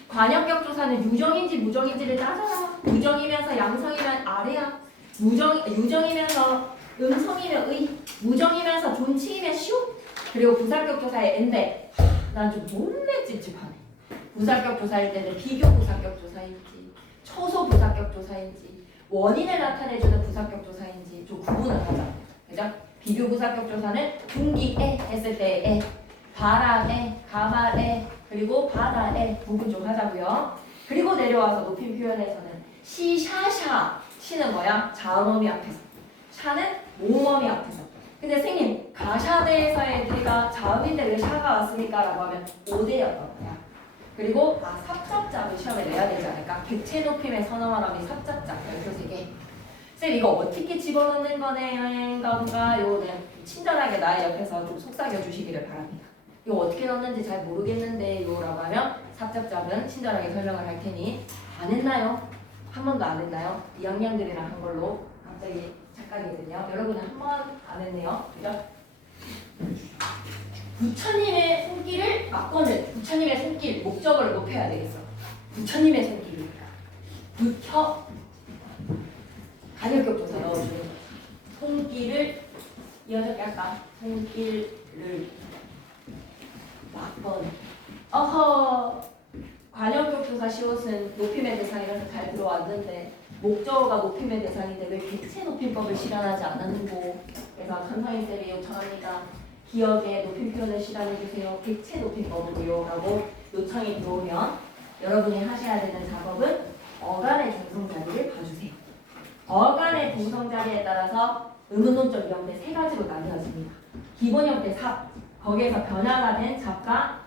관역격 조사는 유정인지 무정인지를 따져라. 유정이면서 양성이면 아래야. 유정이면서 음성이면 의, 무정이면서 존칭이면 시옷. 그리고 부사격 조사의 인데 난 좀 몰래 찝찝하네. 부사격 조사일 때는 비교 부사격 조사인지 초소 부사격 조사인지 원인을 나타내주는 부사격 조사인지 좀 구분을 하자. 그죠? 비교 부사격 조사는 분기에 했을 때에 바람에 가말에 그리고 바다에 구분 좀 하자고요. 그리고 내려와서 높임 표현에서는 시샤샤 시는 뭐야? 자음어미 앞에서 샤는 모음어미 앞에서. 근데 선생님 가샤대에서의 우리가 자음인데 왜 샤가 왔습니까? 라고 하면 5대였던 거야. 그리고 삽잡자를 시험에 내야 되지 않을까? 객체 높임의 선어말함이 삽잡자 13개. 쌤 이거 어떻게 집어넣는 건가요? 네. 친절하게 나의 옆에서 좀 속삭여 주시기를 바랍니다. 이거 어떻게 넣는지 잘 모르겠는데요 라고 하면 삽잡잡은 친절하게 설명을 할 테니 안 했나요? 한 번도 안 했나요? 2학년들이랑 한 걸로 갑자기 착각이거든요. 여러분은 한 번 안 했네요. 그죠? 부처님의 손길을 막거는 부처님의 손길 목적어를 높여야 되겠어. 부처님의 손길이니까 부처 간역격조사 넣어주는 거죠. 손길을 이어서 약간 손길을 막거는 어허 관역격조사 시옷은 높임의 대상이라서 잘 들어왔는데 목적어가 높임의 대상인데 왜 객체 높임법을 실현하지 않았는고. 그래서 전상희 쌤이 요청합니다. 기억에 높임 표현을 실현해주세요. 객체 높임법으로요 라고 요청이 들어오면 여러분이 하셔야 되는 작업은 어간의 동성자리를 봐주세요. 어간의 동성자리에 따라서 의문문적 형태 세 가지로 나뉘어집니다. 기본 형태 삽, 거기에서 변화가 된 잡과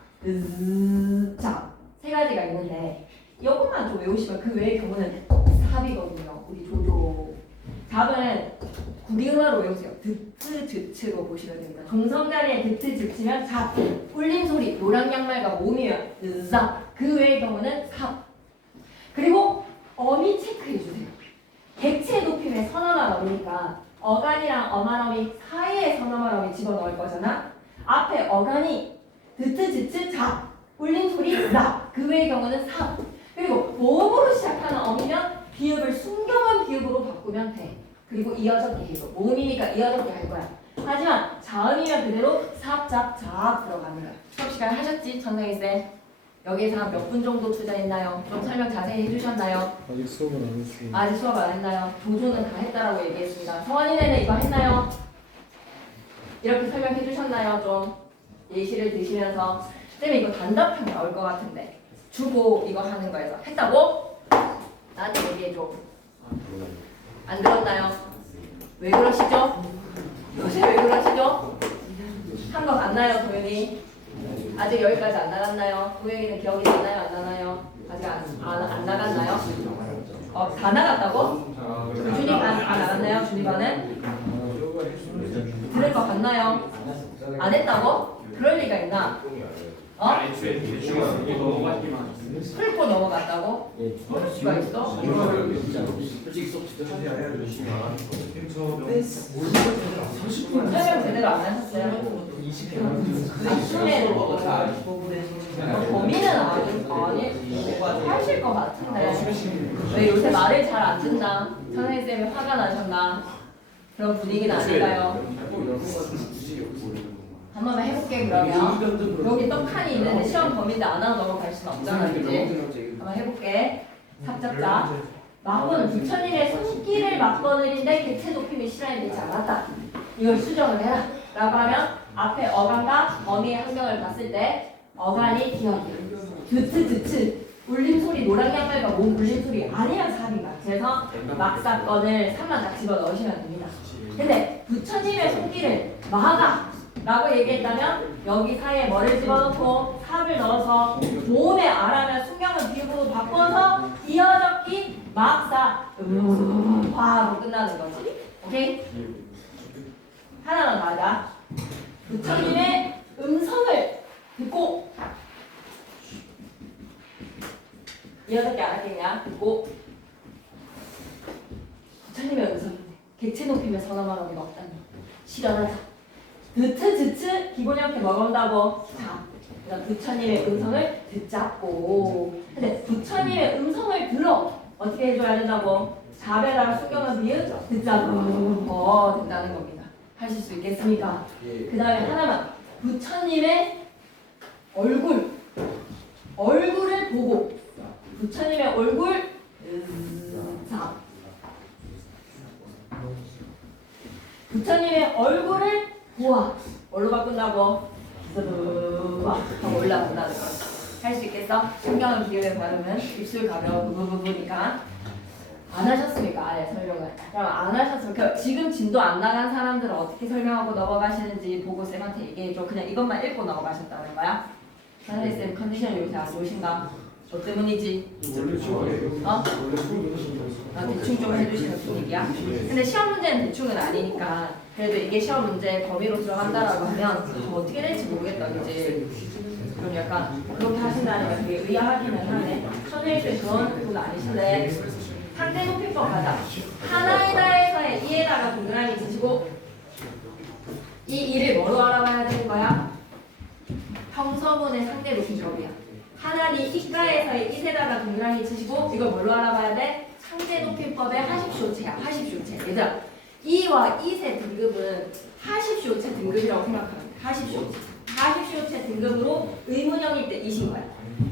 잡 세 가지가 있는데 이것만 좀 외우시면 그 외의 경우는 삽이거든요. 우리 조조. 잡은 구리음화로 외우세요. 드트 드츠로 보시면 됩니다. 동성자리에 드트 드츠면 잡, 울림 소리, 노랑 양말과 모음이면 zap. 그 외의 경우는 삽. 그리고 어미 체크해 주세요. 객체 높임의 선언한 어미니까 어간이랑 어만 어미 사이에 선언한 어미 집어넣을 거잖아. 앞에 어간이 드트 드츠 잡, 울림 소리 zap. 그 외의 경우는 삽. 그리고 모음으로 시작하는 어미면 비읍을 순경한 비읍으로 바꾸면 돼. 그리고 이어졌게 해줘. 모음이니까 이어졌게 할 거야. 하지만 자음이면 그대로 삽잡잡 들어가는 거야. 수업 시간 하셨지? 전상희 쌤. 여기에서 한 몇 분 정도 투자했나요? 좀 설명 자세히 해주셨나요? 아직 수업은 안 했어요. 아직 수업 안 했나요? 조조는 다 했다라고 얘기했습니다. 성원이네는 이거 했나요? 이렇게 설명해 주셨나요? 좀 예시를 드시면서 쌤이 이거 단답형 나올 것 같은데 주고 이거 하는 거에서 했다고? 나한테 얘기해줘. 안 들었나요? 왜 그러시죠? 요새 왜 그러시죠? 한 거 같나요, 도현이? 아직 여기까지 안 나갔나요? 도현이는 기억이 나나요, 안 나나요? 아직 안 나갔나요? 다 나갔다고? 준이 반 나갔나요? 준이 반은? 들을 거 같나요? 안 했다고? 그럴 리가 있나? 풀고 넘어갔다고? 그럴 수가 있어? 설명 제대로 안 하셨어요? 범인은 하실 것 같은데 왜 요새 말을 잘 안 듣나? 선생님이 화가 나셨나? 그런 분위기는 아닐까요? 한 번만 해볼게. 그러면 여기 떡하니 있는데 시험 범위인데 안 하고 넘어갈 수는 없잖아, 그치? 한번 해볼게. 삽잡자 막거는 부처님의 손길을 막거는인데 객체 높임이 실현이 되지 않았다. 이걸 수정을 해라 라고 하면 앞에 어간과 어미의 환경을 봤을 때 어간이 기억이야. 드트 울림소리 노랑 양말과 몸 울림소리 아니면 삽이다. 그래서 막사건을 3만 딱 집어 넣으시면 됩니다. 근데 부처님의 손길을 막아 라고 얘기했다면 여기 사이에 뭐를 집어넣고 삽을 넣어서 모음의 아라면 순경을 비읍으로 바꿔서 이어적기 막사 화로 끝나는 거지. 오케이? 하나만 맞아. 부처님의 음성을 듣고 이어적기 안 하겠냐? 듣고 부처님의 음성인데 객체 높임의 선언만 어미가 없다니 실현하자. 드트 기본 형태 먹은다고. 자, 그다음 부처님의 음성을 듣자고. 근데 부처님의 음성을 들어 어떻게 해줘야 된다고? 잡에다가 순경을 비읍 듣자고. 된다는 겁니다. 하실 수 있겠습니까? 그 다음에 하나만 부처님의 얼굴을 보고 부처님의 얼굴 자 부처님의 얼굴을 보아. 뭘로 바꾼다고? 더 올라간다는 거. 할 수 있겠어? 신경을 기울여 바르면 입술 가벼워 부부부부니까. 안 하셨습니까? 아예 설명을. 그럼 안 하셨으면 지금 진도 안 나간 사람들은 어떻게 설명하고 넘어가시는지 보고 쌤한테 얘기해줘. 그냥 이것만 읽고 넘어가셨다는 거야? 선생님 컨디션이 요새 안 좋으신가? 뭐 때문이지? 원래 좋아해요. 어? 원래 수업이 대충 좀 해주시는 분위기야? 근데 시험 문제는 대충은 아니니까 그래도 이게 시험 문제 범위로 들어간다라고 하면 어떻게 될지 모르겠다 그지? 그럼 약간 그렇게 하신다니까 되게 의아하기는 하네. 선생님들 그런 분 아니신데 상대 높이법 가자. 하나에다에서의 이에다가 동그라미 치시고 이 이를 뭐로 알아봐야 되는 거야? 평서문의 상대 높이법이야. 하나니 이가에서의 이에다가 동그라미 치시고 이걸 뭘로 알아봐야 돼? 상대 높이법의 하십쇼체야. 하십쇼체. 얘들아 이와 이의 등급은 하십쇼체 등급이라고 생각하면 돼. 하십쇼체. 하십쇼체 등급으로 의문형일 때 이신 거야.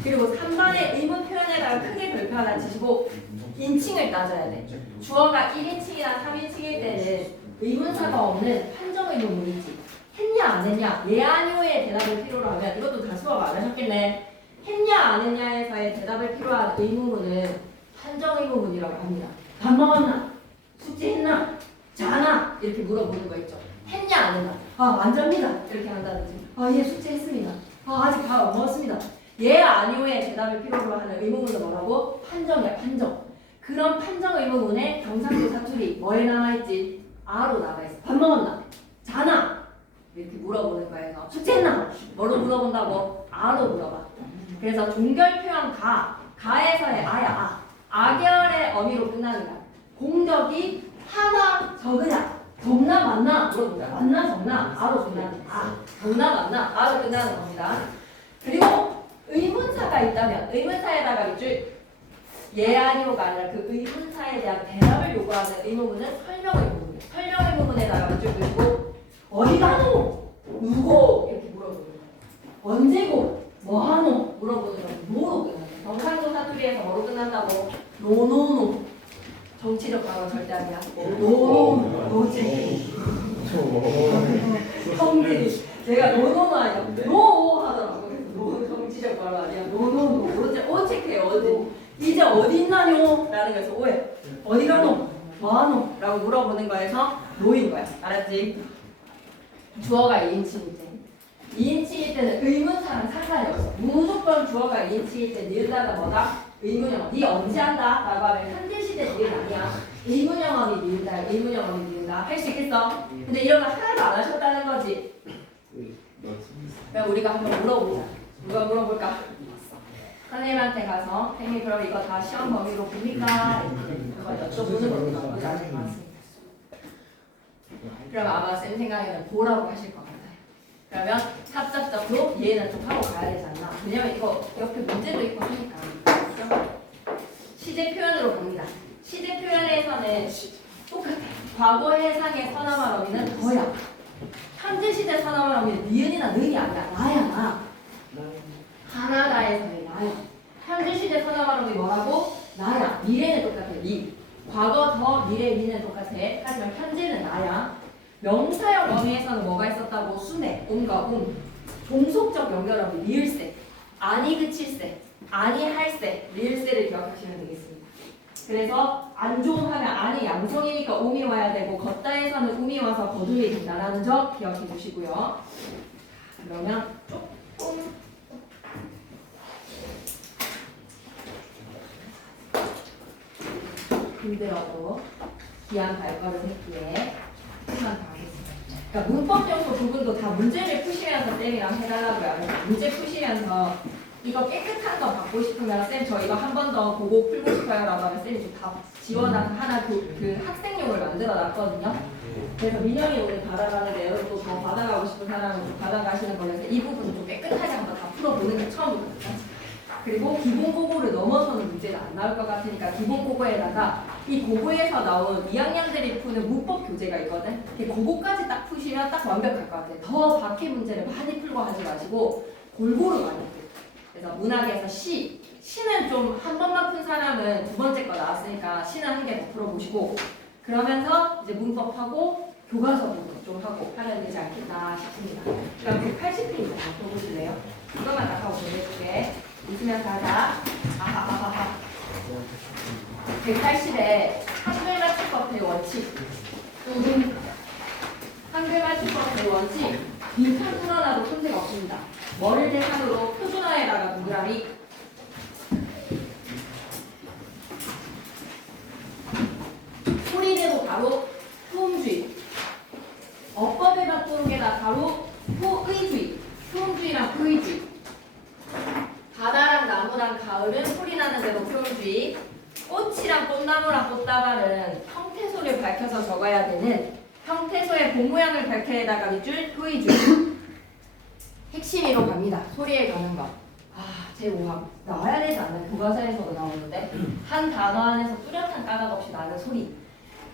그리고 3번의 의문 표현에다가 크게 별표 하나 치시고 인칭을 따져야 돼. 주어가 1인칭이나 3인칭일 때는 의문사가 없는 판정 의문문이지. 했냐 안 했냐 예 아니오의 대답을 필요로 하면 이것도 다 수업 안 하셨겠네. 했냐 안 했냐에서의 대답을 필요한 의문문은 판정 의문문이라고 합니다. 밥 먹었나? 숙제했나? 자나? 이렇게 물어보는 거 있죠. 했냐 안 했나? 아 완전입니다. 이렇게 한다든지 아 예 숙제했습니다. 아 아직 밥 안 먹었습니다. 예 아니오의 대답을 필요로 하는 의문문은 뭐라고? 판정이야 판정. 그런 판정 의문문에 경상도 사투리 뭐에 남아있지? 아로 남아있어. 밥 먹었나? 자나? 이렇게 물어보는 거예요. 숙제했나? 뭐로 물어본다고? 아로 물어봐. 그래서 종결 표현 가에서의 아야 아결의 어미로 끝나는 거야. 공격이 하나 적으냐? 적나 맞나? 물어본다. 맞나 적나? 아로 끝나는 거야. 적나 맞나? 아로 끝나는 겁니다. 그리고 의문사가 있다면 의문사에다가 밑줄 예 아니오가 아니라 그 의문사에 대한 대답을 요구하는 의문문은 설명 의문문. 설명 의문문에다가 밑줄 그리고 어디 가노? 누구? 이렇게 물어보는 거예요. 언제고? 뭐하노? 물어보는 건 뭐로 끝나요? 경상도 사투리에서 뭐로 끝난다고? 노노노. 정치적 발언 절대 아니야. 노노노. 노지. 형들이 내가 노노노 아니야. 노 하더라고. 노 정치적 발언 아니야. 노노노. 어색해요. 어디? 이제 어디 있나뇨? 라는 거에서 오해. 어디 가노? 뭐하노? 라고 물어보는 거에서 노인 거야. 알았지? 주어가 2인칭일 때 2인칭일 때는 의문사랑 상관이 없어. 무조건 주어가 2인칭일 때 니은다가 뭐다? 의문영어. 니 언제 한다? 라고 하면 현재시대 니은 아니야. 의문영어니 니은다. 의문영어니 니은다. 할 수 있겠어? 근데 이런 거 하나도 안 하셨다는 거지. 그럼 우리가 한번 물어보자. 누가 물어볼까? 선생님한테 가서 선생님 그럼 이거 다 시험 범위로 봅니까? 한번 여쭤보는 것도 나쁘지 않을 것 같습니다. 그럼 아마 쌤 생각에는 보라고 하실 것 같아요. 그러면 합작적으로 이해는 좀 하고 가야 되지 않나? 왜냐면 이거 옆에 문제도 있고 하니까. 시제 표현으로 봅니다. 시제 표현에서는 똑같아. 과거 해상의 서나말 어미는 너야. 현재 시제 서나말 어미는 니은이나 는이 아니야. 나야 나. 하나다에서의 나야. 현재 시제 서나말 어미 뭐라고? 나야. 미래는 똑같아. 니. 과거 더 미래 미는 똑같아. 하지만 현재는 나야. 명사형 어미에서는 뭐가 있었다고? 순해, 음과 종속적 연결어미, 리을세, 아니 그칠세, 아니 할세, 리을세를 기억하시면 되겠습니다. 그래서 안 좋은 하면 아니 양성이니까 음이 와야 되고 걷다에서는 음이 와서 거듭이 된다라는 점 기억해 주시고요. 그러면 조금 힘들어도 기한 발걸음 했기에 시간 다 하겠습니다. 그러니까 문법 요소 부분도 다 문제를 푸시면서 쌤이랑 해달라고요. 문제 푸시면서 이거 깨끗한 거 받고 싶으면 쌤 저 이거 한 번 더 보고 풀고 싶어요 라고 하면 쌤이 좀 다 지원한 하나 그 학생용을 만들어 놨거든요. 그래서 민영이 오늘 받아가는데 여러분도 더 받아가고 싶은 사람은 좀 받아가시는 걸로 해서 이 부분은 좀 깨끗하게 한번 다 풀어보는 게 처음부터 끝까지. 그리고 기본 고고를 넘어서는 문제가 안 나올 것 같으니까 기본 고고에다가 이 고고에서 나온 2학년들이 푸는 문법 교재가 있거든. 고고까지 딱 푸시면 딱 완벽할 것 같아요. 더 바퀴 문제를 많이 풀고 하지 마시고 골고루 많이 풀고. 그래서 문학에서 시는 좀 한 번만 푼 사람은 두 번째 거 나왔으니까 시는 한 개 더 풀어보시고 그러면서 이제 문법하고 교과서 부분 좀 하고 하면 되지 않겠나 싶습니다. 그럼 180페이지 풀어보실래요? 이것만 딱 하고 보내줄게. 웃으면서 하자. 아하하하. 180에 한글 맞춤법 대원칙. 한글 맞춤법 대원칙. 빈칸 풀어놔도 손색 없습니다. 뭐를 대상으로 표준어에다가 동그라미. 소리대로 바로 소음주의. 어법에 맞도록에다 바로 포의주의. 소음주의랑 포의주의. 바다랑 나무랑 가을은 소리나는 대로 표현주의. 꽃이랑 꽃나무랑 꽃다발은 형태소를 밝혀서 적어야 되는 형태소의 본 모양을 밝혀내다가 밑줄 표의주의. 핵심으로 갑니다. 소리에 가는 거. 제5항 나와야 되지 않나요? 교과서에서도 나오는데 한 단어 안에서 뚜렷한 까닭 없이 나는 소리.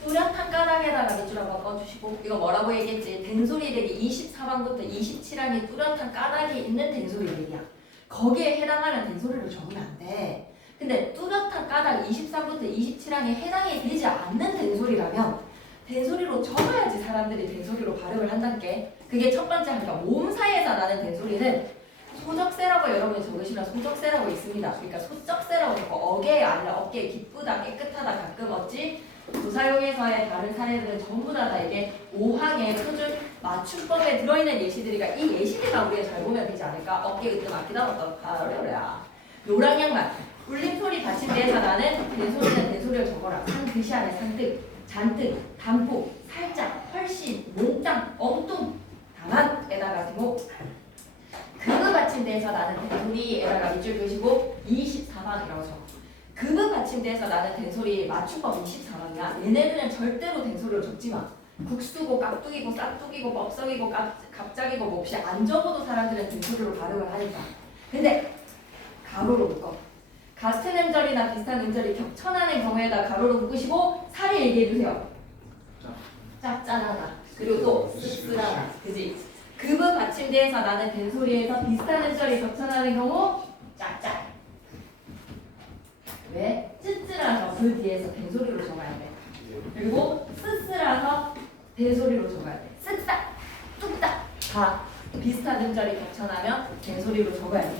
뚜렷한 까닭에다가 밑줄 한번 꺼주시고 이거 뭐라고 얘기했지? 된소리 대기 24항부터 27항이 뚜렷한 까닭이 있는 된소리 대기야. 거기에 해당하는 된소리를 적으면 안 돼. 근데 뚜렷한 까닭 23부터 27항에 해당이 되지 않는 된소리라면 된소리로 적어야지 사람들이 된소리로 발음을 한다는 게 그게 첫 번째 하니까 몸사이에서 나는 된소리는 소적세라고 여러분이 적으시면 소적세라고 있습니다. 그러니까 소적세라고 적고 어깨에 아니라 어깨에 기쁘다 깨끗하다 가끔 어찌 부사용에서의 다른 사례들은 전부 다 이게 5항의 표준 맞춤법에 들어있는 예시들이니까 이 예시들만 우리가 잘 보면 되지 않을까? 어깨 으뜸 아끼다 왔다 어려워야 노랑 양말 울림소리 받침대에서 나는 된소리는 된소리를 적어라. 상드시 안에 상득 잔뜩 단폭 살짝 훨씬 몽땅 엉뚱 다만에다가 대목 그브 받침대에서 나는 된소리에다가 밑줄 그시고 24방이라고 적어. 그브 받침대에서 나는 된소리 맞춤법 24방이야. 얘네들은 절대로 된소리로 적지 마. 국수고 깍두기고 싹두기고 뻑석이고 갑자기고 몹시 안 적어도 사람들은 된소리로 발음을 하니까. 근데 가로로 묶어. 같은 음절이나 비슷한 음절이 겹쳐나는 경우에다 가로로 묶으시고 살을 얘기해주세요. 짭짤하다. 그리고 또 씁쓸하다. 그지? 그브 받침대에서 나는 된소리에서 비슷한 음절이 겹쳐나는 경우 짭짤. 왜? 찌찌라서 그 뒤에서 된소리로 적어야 돼. 그리고 쓰쓰라서 된소리로 적어야 돼. 쓱싹, 뚝딱 다 비슷한 음절이 겹쳐나면 된소리로 적어야 돼.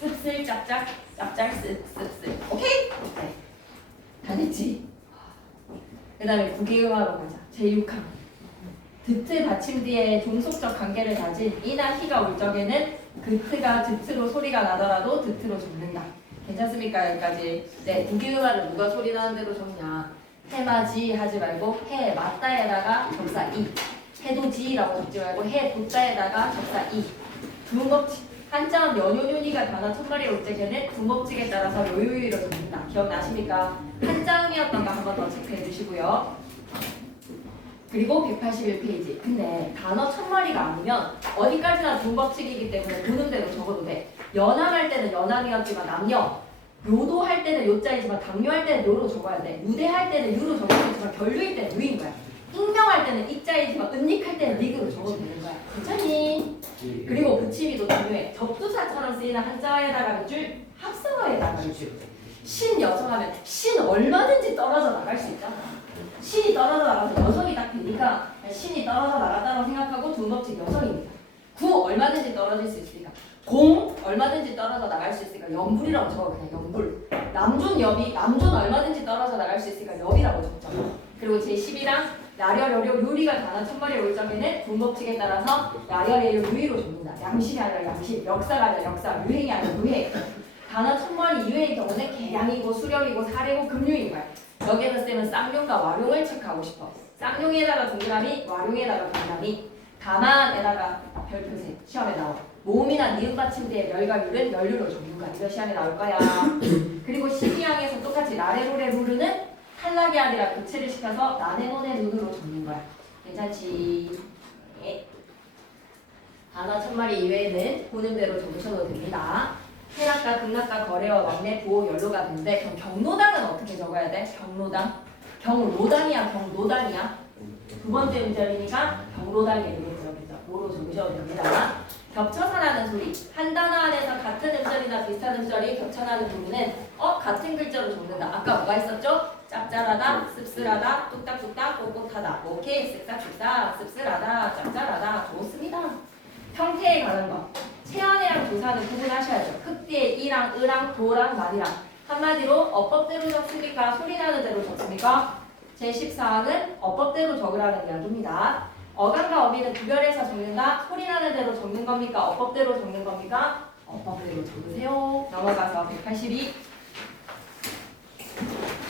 씁쓸, 짭짭, 짭짤, 씁쓸. 오케이? 네. 다 됐지? 그 다음에 국외음화로 가자. 제6항. 드트 받침 뒤에 종속적 관계를 가진 이나 희가 올 적에는 그트가 드트로 소리가 나더라도 드트로 적는다. 괜찮습니까? 여기까지. 네, 국외음화를 누가 소리 나는 대로 적냐. 해마지 하지 말고 해 맞다에다가 접사 이. 해도지라고 적지 말고 해 돋다에다가 접사 이. 두먹지. 한자음 연요윤이가 단어 첫 마리 올 적에는 두먹직에 따라서 요요유로 적는다. 기억나십니까? 한자음이었던 거 한 번 더 체크해 주시고요. 그리고 181페이지. 근데 단어 첫 마리가 아니면 어디까지나 두먹직이기 때문에 보는 대로 적어도 돼. 연항할 때는 연항이었지만 남녀. 요도 할 때는 요자이지만 당뇨할 때는 요로 적어야 돼. 무대할 때는 유로 적어도 되지만 결류일 때는 유인 거야. 익명할 때는 익자이지만 은닉할 때는 닉으로 적어도 되는 거야. 괜찮니? 그리고 붙임이도 중요해. 접두사처럼 쓰이는 한자어에다가 밑줄, 합성어에다가 밑줄. 신 여성하면 신 얼마든지 떨어져 나갈 수 있잖아. 신이 떨어져 나가서 여성이 딱 되니까 신이 떨어져 나갔다고 생각하고 두먹직 여성입니다. 구 얼마든지 떨어질 수 있으니까. 공 얼마든지 떨어져 나갈 수 있으니까 연불이라고 적어. 그냥 연불. 남존 여비 남존 얼마든지 떨어져 나갈 수 있으니까 여비라고 적잖아. 그리고 제12랑 야려려려 유리가 단어 첫 마리에 올 적에는 분법칙에 따라서 야려려려 유리로 적는다. 양심이 아니라 양심, 역사가 아니라 역사, 유행이 아니라 유행. 단어 첫 마리 이외의 경우는 계량이고 수령이고 사례고 금융인 거야. 여기에서 쌤은 쌍용과 와룡을 체크하고 싶어. 쌍용에다가 동그라미, 와룡에다가 동그라미, 다만에다가 별표세. 시험에 나와. 모음이나 니은 받침대의 멸과 율은 연류로 적는 거야. 이거 시험에 나올 거야. 그리고 12항에서 똑같이 나레로레 루르는 탈락이 아니라 교체를 시켜서 나네노네 눈으로 적는 거야. 괜찮지? 예. 단어 첫 마리 이외에는 보는 대로 적으셔도 됩니다. 해락과 극락과 거래와 왕래 보호 연로가 되는데 그럼 경로당은 어떻게 적어야 돼? 경로당? 경로당이야 경로당이야? 두 번째 음절이니까 경로당이 되겠죠. 뭐로 적으셔도 됩니다. 겹쳐서 나는 소리. 한 단어 안에서 같은 음절이나 비슷한 음절이 겹쳐나는 부분은 같은 글자로 적는다. 아까 뭐가 있었죠? 짭짤하다, 씁쓸하다, 뚝딱뚝딱, 꼿꼿하다. 오케이, 쓱싹쓱싹, 씁쓸하다, 짭짤하다. 좋습니다. 형태에 관한 거. 체언이랑 조사는 구분하셔야죠. 흑띠에 이랑, 으랑, 도랑, 말이랑. 한마디로 어법대로 적습니까? 소리나는 대로 적습니까? 제14항은 어법대로 적으라는 이야기입니다. 어간과 어미는 구별해서 적는다? 소리나는 대로 적는 겁니까? 어법대로 적는 겁니까? 어법대로 적으세요. 넘어가서 182.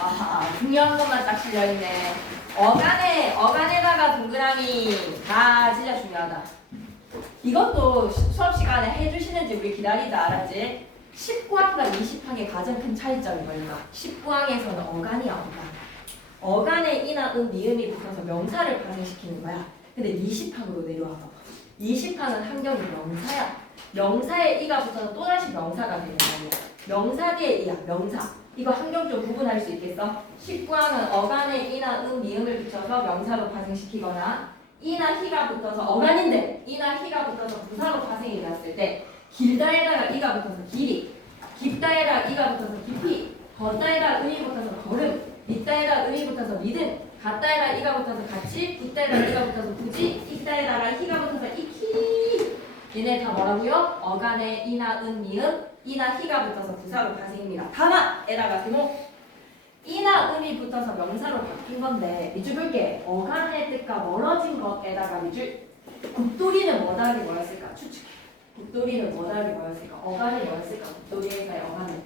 아하, 중요한 것만 딱 실려있네. 어간에다가 동그라미. 다 진짜 중요하다. 이것도 수업 시간에 해주시는지 우리 기다리자, 알았지? 19항과 20항의 가장 큰 차이점이 뭘까? 19항에서는 어간이야, 어간. 어간에 이나 미음이 붙어서 명사를 발생시키는 거야. 근데 20항으로 내려와봐. 20항은 한경이 명사야. 명사에 이가 붙어서 또다시 명사가 되는 거야. 명사 뒤에 이야, 명사. 이거 한경 좀 구분할 수 있겠어? 19항은 어간에 이나 미음을 붙여서 명사로 발생시키거나 이나 희가 붙어서 어간인데 이나 희가 붙어서 부사로 파생이 되었을 때 길다에다가 이가 붙어서 길이, 깊다에다가 이가 붙어서 깊이, 걷다에다가 음이 붙어서 걸음, 밑다에다가 음이 붙어서 믿음, 같다에다가 이가 붙어서 같이, 붙다에다가 이가 붙어서 굳이, 익다에다가 희가 붙어서 익히. 얘네 다 뭐라고요? 어간에 이나 미음, 이나 희가 붙어서 부사로 파생입니다. 다마에다가 제목. 이나 음이 붙어서 명사로 바뀐 건데 밑줄 볼게. 어간의 뜻과 멀어진 것에다가 밑줄. 국돌이는 뭐다하기 뭐였을까? 추측해. 국돌이는 뭐다하기 뭐였을까? 어간이 뭐였을까? 국돌이에서의 어간은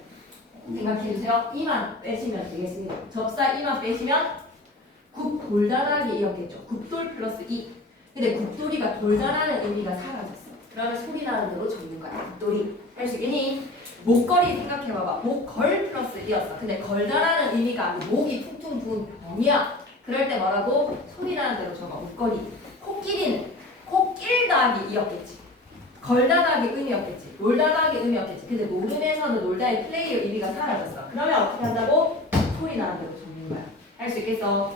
생각해주세요. 이만 빼시면 되겠습니다. 접사 이만 빼시면 국돌다라기 이었겠죠. 국돌 플러스 이. 근데 국돌이가 돌다라는 의미가 사라졌어. 그러면 소리 나는 대로 적는 거야. 국돌이. 할 수 있겠니? 목걸이 생각해봐봐. 목걸 플러스 이었어. 근데 걸다라는 의미가 아니고 목이 퉁퉁 부은 병이야. 그럴 때 뭐라고? 소리 나는 대로 적어. 목걸이. 코끼리는 코낄 더하기 이었겠지. 걸다 더하기 의미였겠지. 놀다 더하기 의미였겠지. 근데 노름에서는 놀다의 플레이의 의미가 사라졌어. 그러면 어떻게 한다고? 소리 나는 대로 적는 거야. 할 수 있겠어?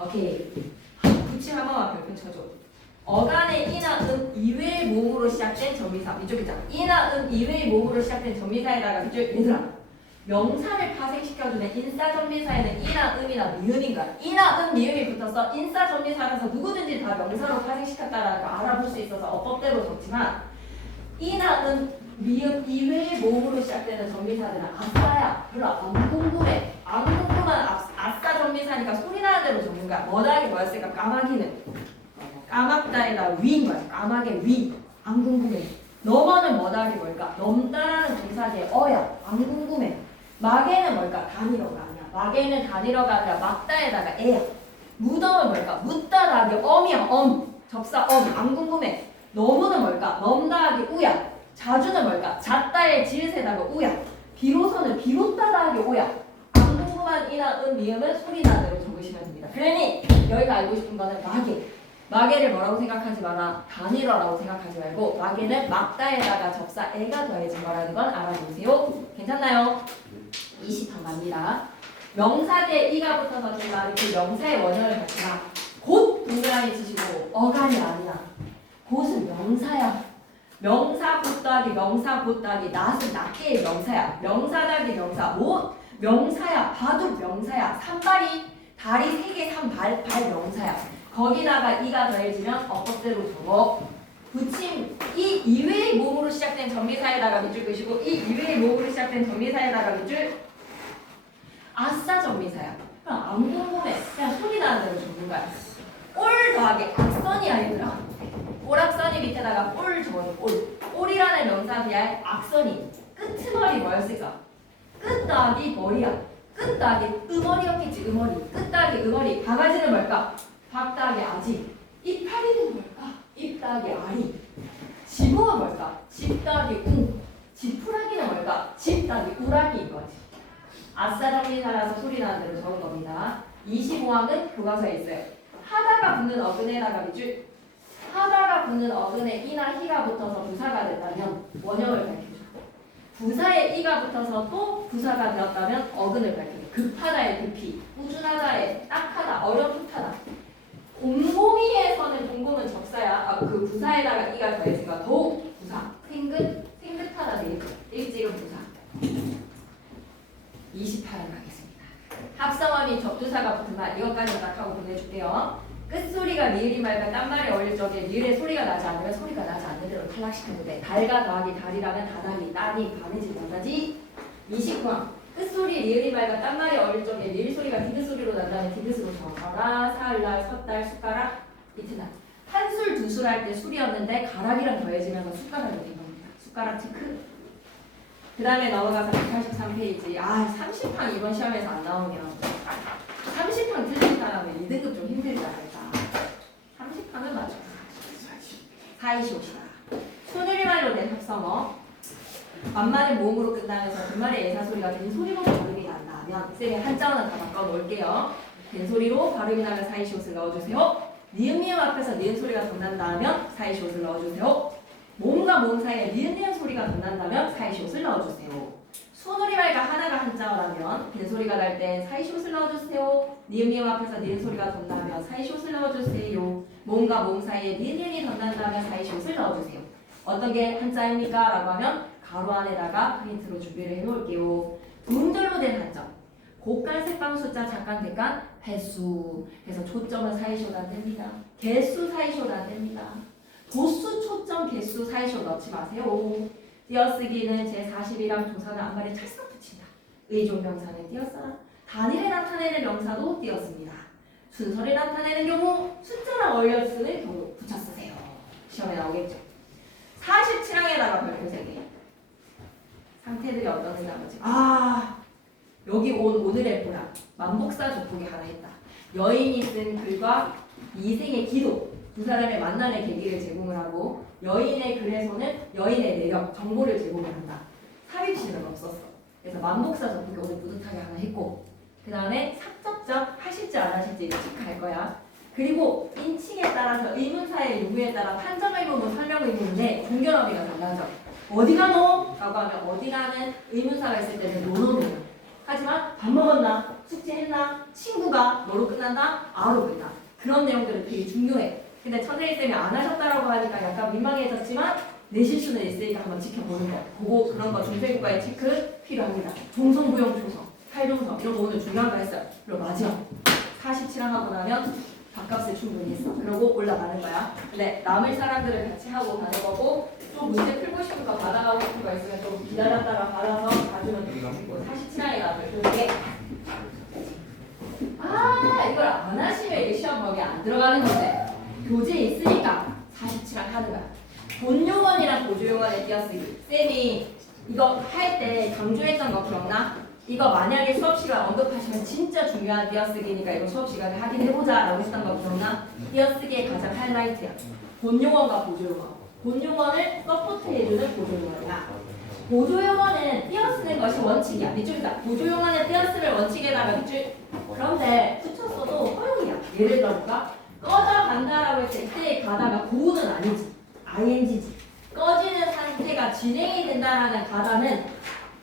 오케이. 붙임 한 번만 별표 쳐줘. 어간의 이나 이외의 모음으로 시작된 전미사. 이쪽이잖아. 이나 이외의 모음으로 시작된 전미사에다가 이쪽 얘들아. 명사를 파생시켜주는 인사 전미사에는 이나 이나 미음인 거야. 이나 미음이 붙어서 인사 전미사라서 누구든지 다 명사로 파생시켰다라는 거 알아볼 수 있어서 어법대로 적지만 이나 미음 이외의 모음으로 시작되는 전미사들은 아싸야. 별로 안 궁금해. 안 궁금한 아싸 전미사니까 소리나는 대로 적는 거야. 뭐다하기 뭐였을까? 까마귀는 까막다에다 위인 거야. 까마귀 위. 안 궁금해. 넘어는 뭐다하기 뭘까? 넘다라는 동사 뒤에 어야. 안 궁금해. 마개는 뭘까? 다니러가 아니야. 마개는 다니러가 아니라 막다에다가 애야. 무덤은 뭘까? 묻다라기 엄이야. 접사 안 궁금해. 너무는 뭘까? 넘다하기 우야. 자주는 뭘까? 잣다의 지읒에다가 우야. 비로소는 비롯다라기 오야. 안 궁금한 이나 미음은 소리나대로 적으시면 됩니다. 그러니 여기가 알고 싶은 거는 마개. 마개를 뭐라고 생각하지 마라. 단일어라고 생각하지 말고 마개는 막다에다가 접사 애가 더해진 거라는 건 알아두세요. 괜찮나요? 20번 갑니다. 명사 뒤에 이가 붙어서 제가 이렇게 명사의 원형을 갖지마. 곧 동그라미 치시고 어간이 아니야. 곧은 명사야. 명사 곧 더하기 명사 곧 더하기 낫은 낫게의 명사야. 명사 더하기 명사 못 명사야. 바둑 명사야. 산발이 다리 3개 산발 발 명사야. 거기다가 이가 더해지면 어법대로 적어. 붙임 이 이외의 모음으로 시작된 전미사에다가 밑줄 그시고 이 이외의 모음으로 시작된 전미사에다가 밑줄. 아싸 전미사야. 그럼 안 궁금해. 그냥 소리 나는 대로 적는 거야. 올 더하기 악선이야 얘들아. 오락선이 밑에다가 올 적어줘. 올이라는 명사 뒤에 악선이. 끄트머리 뭐였을까? 끝 더하기 머리야. 끝 더하기 음머리였겠지. 음머리. 끝 더하기 음머리. 바가지는 뭘까? 박 더하기 아지. 이파리는 뭘까? 입 더하기 아리. 지붕은 뭘까? 집 더하기 웅. 지푸라기는 뭘까? 집 더하기 우라기인 거지. 아싸 정리사라서 소리 나는 대로 적은 겁니다. 25항은 교과서에 있어요. 하다가 붙는 어근에다가 밑줄. 하다가 붙는 어근에 이나 희가 붙어서 부사가 됐다면 원형을 밝혀줘. 부사에 이가 붙어서 또 부사가 되었다면 어근을 밝혀줘. 급하다의 급히, 꾸준하다의 딱하다, 어렴풋하다. 곰곰이에서는 곰곰은 접사야. 그 부사에다가 이가 더해진 거 더욱 부사. 생긋하다 돼 있고 일찍은 부사. 28을 가겠습니다. 합성어미 접두사가 붙은 말 이것까지 딱 하고 보내줄게요. 끝소리가 리을이 말과 딴말이 어울릴 적에 리을의 소리가 나지 않으면 소리가 나지 않는 대로 탈락시키면 돼. 달과 더하기 달이라면 다달이, 딸이, 밤이지, 나다지. 29항. 끝소리 리을이 말과 딴말이 어릴 적에 리을 소리가 디귿 소리로 난다면 디귿으로 적어라. 사흘날, 섣달, 숟가락, 이튿날. 한 술, 두 술 할 때 술이었는데 가락이랑 더해지면서 숟가락이 된 겁니다. 숟가락 체크. 그 다음에 넘어가서 183페이지. 30항 이번 시험에서 안 나오면 30항 틀린 사람은 2등급 좀 힘들지 않을까. 30항은 맞아. 425시다. 소느리말로 된 합성어. 반말은 모음으로 끝나면서 뒷말의 예사소리가 된 소리로 발음이 난다면 쌤이 한자어는 다 바꿔 놓을게요. 된 소리로 발음이 나면 사이시옷을 넣어주세요. 니은 미음 앞에서 니은 소리가 더 난다면 사이시옷을 넣어주세요. 모음과 모음 사이에 니은 니은 소리가 더 난다면 사이시옷을 넣어주세요. 소느리말과 하나가 한자어라면 된 소리가 날 땐 사이시옷을 넣어주세요. 니은 미음 앞에서 니은 소리가 더 나면 사이시옷을 넣어주세요. 모음과 모음 사이에 니은 니은이 더 난다면 사이시옷을 넣어주세요. 어떤 게 한자입니까? 라고 하면 가로 안에다가 프린트로 준비를 해놓을게요. 음절로 된 한자. 고간, 색방, 숫자, 작간, 대간, 횟수. 그래서 초점은 사이시옷 안 됩니다. 개수 사이시옷 안 됩니다. 도수, 초점, 개수 사이시옷 넣지 마세요. 띄어쓰기는 제41항 조사는 앞말에 찰싹 붙인다. 의존명사는 띄어써라. 단위를 나타내는 명사도 띄어씁니다. 순서를 나타내는 경우 숫자랑 어울려 쓰는 경우 붙여 쓰세요. 시험에 나오겠죠. 47항에다가 별표 3개. 상태들이 어떤지 나머지. 여기 오늘의 보람. 만복사 조폭이 하나 있다. 여인이 쓴 글과 이생의 기도. 두 사람의 만남의 계기를 제공을 하고 여인의 글에서는 여인의 내력, 정보를 제공을 한다. 삽입시는 없었어. 그래서 만복사 조폭이 오늘 뿌듯하게 하나 했고 그 다음에 삽접적 하실지 안 하실지 체크할 거야. 그리고 인칭에 따라서 의문사의 요구에 따라 판정 의문문, 설명 의문인데 공견어미가 달라져. 어디 가노? 라고 하면 어디 가는 의문사가 있을 때는 노노노. 하지만 밥 먹었나? 숙제했나? 친구가 너로 끝난다? 아로 끝나. 그런 내용들은 되게 중요해. 근데 천혜리쌤이 안 하셨다라고 하니까 약간 민망해졌지만 내 실수는 있으니까 한번 지켜보는 거. 그거 그런 거 중세국가의 체크 필요합니다. 동성부용 조성, 탈동성 이런 거 오늘 중요한 거 했어요. 그리고 마지막 47항 하고 나면 밥값을 충분히 했어. 그러고 올라가는 거야. 근데 남을 사람들을 같이 하고 가는 거고 또 문제 풀고 싶은 거 받아가고 싶은 거 있으면 좀 기다렸다가 받아서 가주면 되고 47항에 나오면 그게 이걸 안 하시면 이게 시험 거기에 안 들어가는 건데 교재에 있으니까 47항 하는 거야. 본용어이랑 보조용어에 띄어쓰기. 쌤이 이거 할 때 강조했던 거 기억나? 이거 만약에 수업 시간 언급하시면 진짜 중요한 띄어쓰기니까 이거 수업 시간에 확인해보자 라고 했던 거 기억나? 띄어쓰기의 가장 하이라이트야. 본용어과 보조용어. 본용어를 서포트해주는 보조용어야. 보조용어는 띄어쓰는 것이 원칙이야. 밑줄이다. 보조용어는 띄어쓰는 원칙에다가 밑줄. 그런데 붙였어도 허용이야. 예를 들어볼까? 꺼져간다라고 했을 때 이때 가다가 고우는 아니지. ing지. 꺼지는 상태가 진행이 된다라는 가다는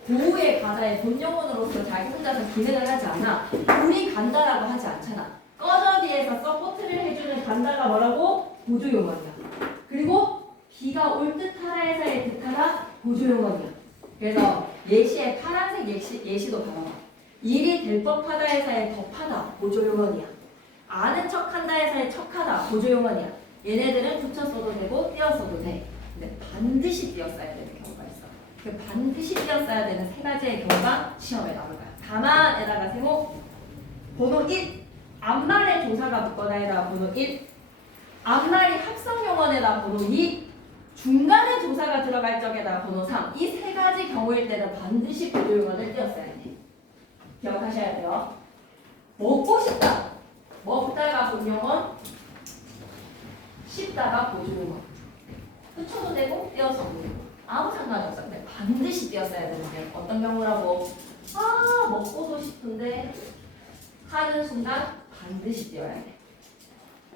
고우의 가다의 본용어로서 자기 혼자서 기능을 하지 않아. 우리 간다라고 하지 않잖아. 꺼져 뒤에서 서포트를 해주는 간다가 뭐라고? 보조용어이야. 그리고 비가 올 듯하다에서의 듯하다 보조용어이야. 그래서 예시에 파란색 예시도 봐봐. 일이 될 법하다에서의 덥하다 보조용어이야. 아는 척한다에서의 척하다 보조용어이야. 얘네들은 붙였어도 되고 띄었어도 돼. 근데 반드시 띄었어야 되는 경우가 있어. 그 반드시 띄었어야 되는 세 가지의 경우가 시험에 나올 거야. 다만에다가 세모 번호 1 앞말에 조사가 붙거나에다가 번호 1 앞말이 합성용어에다 번호 2 중간에 조사가 들어갈 적에다가 번호 3 이 세 가지 경우일 때는 반드시 보조용어를 띄었어야 돼. 기억하셔야 돼요. 먹고 싶다. 먹다가 본용어 씹다가 보조용어. 붙여도 되고 띄어서도 되고 아무 상관이 없어. 근데 반드시 띄었어야 되는데 어떤 경우라고? 먹고도 싶은데 하는 순간 반드시 띄어야 돼.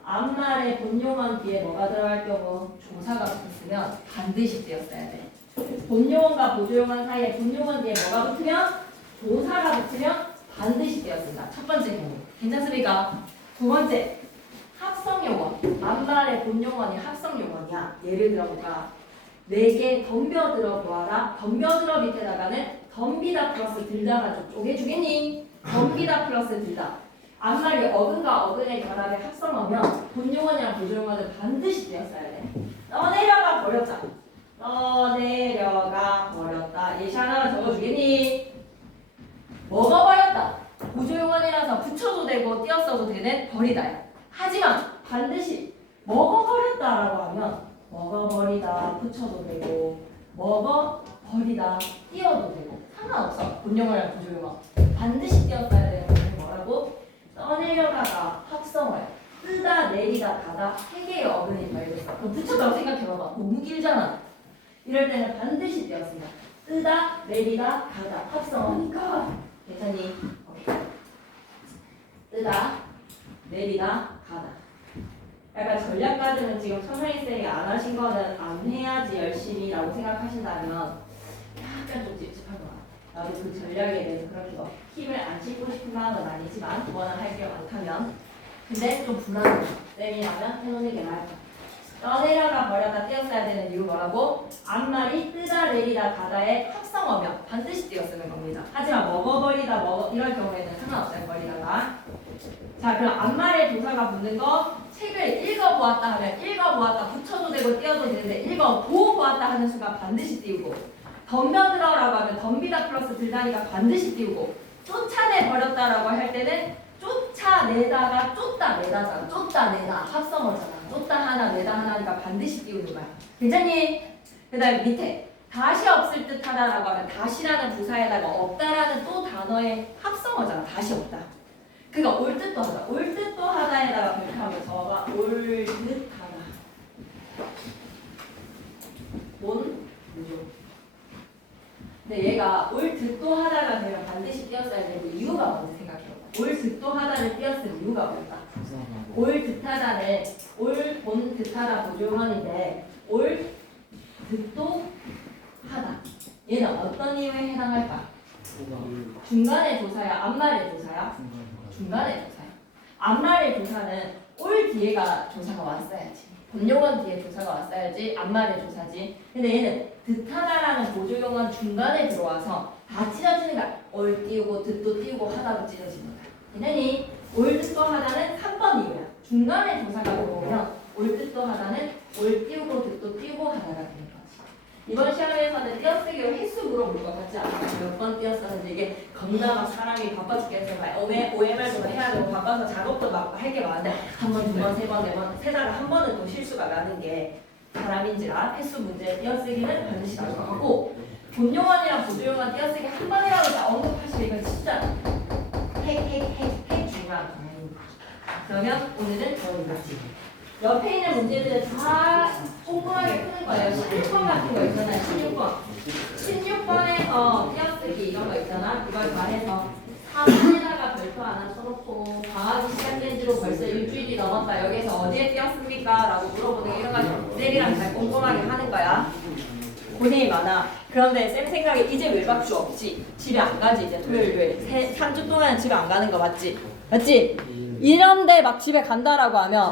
앞말에 본용어 뒤에 뭐가 들어갈 경우 조사가 붙었으면 반드시 띄었어야 돼. 본용어과 보조용어 사이에 본용어 뒤에 뭐가 붙으면 조사가 붙으면 반드시 띄었습니다. 첫 번째 경우 괜찮습니까? 두 번째 합성용어. 앞말의 본용어니 합성용어냐. 예를 들어볼까? 내게 덤벼들어 보아라. 덤벼들어 밑에다가는 덤비다 플러스 들다가 좀 쪼개주겠니? 덤비다 플러스 들다. 앞말이 어근과 어근의 결합의 합성어면 본용어냐 보조용어는 반드시 띄었어야 돼. 너 내려가 버렸다. 너 내려가 버렸다. 예시 하나만 적어주겠니? 먹어버렸다. 보조용언이라서 붙여도 되고 띄었어도 되는 버리다야. 하지만 반드시 먹어버렸다라고 하면 먹어버리다 붙여도 되고 먹어버리다 띄어도 되고 상관없어. 본용어랑 보조용어 반드시 띄었어야 되는 것은 뭐라고? 떠내려가다 합성어야. 뜨다 내리다 가다 세 개의 어근이 더해졌어. 그럼 붙였다고 생각해봐봐. 너무 길잖아. 이럴 때는 반드시 띄었습니다. 뜨다 내리다 가다 합성어니까 괜찮니? 오케이. 뜨다 내리다 가다. 약간 전략까지는 지금 선생님이 안 하신 거는 안 해야지 열심히라고 생각하신다면 약간 좀 찝찝한 거야. 나도 그 전략에 대해서 그렇게 막 힘을 안 싣고 싶은 마음은 아니지만 그거는 할 게 많다면 근데 좀 불안해. 쌤이라면 해놓는 게 나을 거야. 떠내려가 버려다 띄었어야 되는 이유 뭐라고? 앞말이 뜨다 내리다 가다의 합성어면 반드시 띄었으는 겁니다. 하지만 먹어버리다 이럴 경우에는 상관없어요. 버리다가. 자 그럼 앞말에 조사가 붙는 거 책을 읽어보았다 하면 읽어보았다 붙여도 되고 띄어도 되는데 읽어보았다 하는 순간 반드시 띄우고 덤벼들어라고 하면 덤비다 플러스 들다니까 반드시 띄우고 쫓아내버렸다라고 할 때는 쫓아내다가 쫓다 내다잖아. 쫓다 내다 합성어잖아. 쫓다 하나 내다 하나니까 반드시 띄우는 거야. 괜찮니? 그 다음에 밑에 다시 없을 듯 하다라고 하면 다시라는 부사에다가 없다라는 또 단어의 합성어잖아. 다시 없다. 그러니까 올 듯도 하다. 올 듯도 하다에다가 별표하면 저가 올 듯 하다. 온 무조. 근데 얘가 올 듯도 하다가 되면 반드시 띄었어야 되고 이유가 뭔지 생각해봐. 올 듯도 하다를 띄었을 이유가 뭘까? 올 듯하다는 올 본 듯하다 보조원인데 올 듯도 하다. 얘는 어떤 이유에 해당할까? 중간의 조사야, 앞말의 조사야? 중간의 조사야. 앞말의 조사는 올 뒤에가 조사가 왔어야지. 본용어 뒤에 조사가 왔어야지 앞말의 조사지. 근데 얘는 듯하다라는 보조용어는 중간에 들어와서 다 찢어지는 거야. 올 띄우고 듯도 띄우고 하다도 찢어지는 거야. 괜찮니? 올 듯도 하다는 3번 이유야. 중간에 조사가 들어오면 올 듯도 하다는 올 띄우고 듣도 띄우고 하다가 되는 거지. 이번 시험에서는 띄어쓰기로 횟수 물어볼 것 같지 않아? 몇 번 띄었었는지 이게 겁나 막 사람이 바빠 죽겠어요. OMR도 해야 되고 바빠서 작업도 막 할 게 많은데 한 번, 두 번, 세 번, 네 번, 세다가 한 번은 또 실수가 나는 게 사람인지라 횟수 문제 띄어쓰기는 반드시 나올 것 같고 본용어이랑 보조용어 띄어쓰기 한 번이라도 다 언급하시면 이건 진짜 핵 중요한 방향입니다. 그러면 오늘은 여기까지. 옆에 있는 문제들은 다 꼼꼼하게 푸는 거예요. 16번 같은 거 있잖아요. 16번에서 띄어쓰기 이런 거 있잖아. 그걸 다 해서 3번에다가 별표 하나 쳐놓고 방학이 시작된 지로 벌써 일주일이 넘었다. 여기서 어디에 띄었습니까? 라고 물어보는 게 이런 거 쌤이랑 잘 꼼꼼하게 하는 거야. 고생이 많아. 그런데 쌤 생각에 이제 외박주 없지? 집에 안 가지 이제 토요일 3주 동안 집에 안 가는 거 맞지? 맞지? 이런데 막 집에 간다라고 하면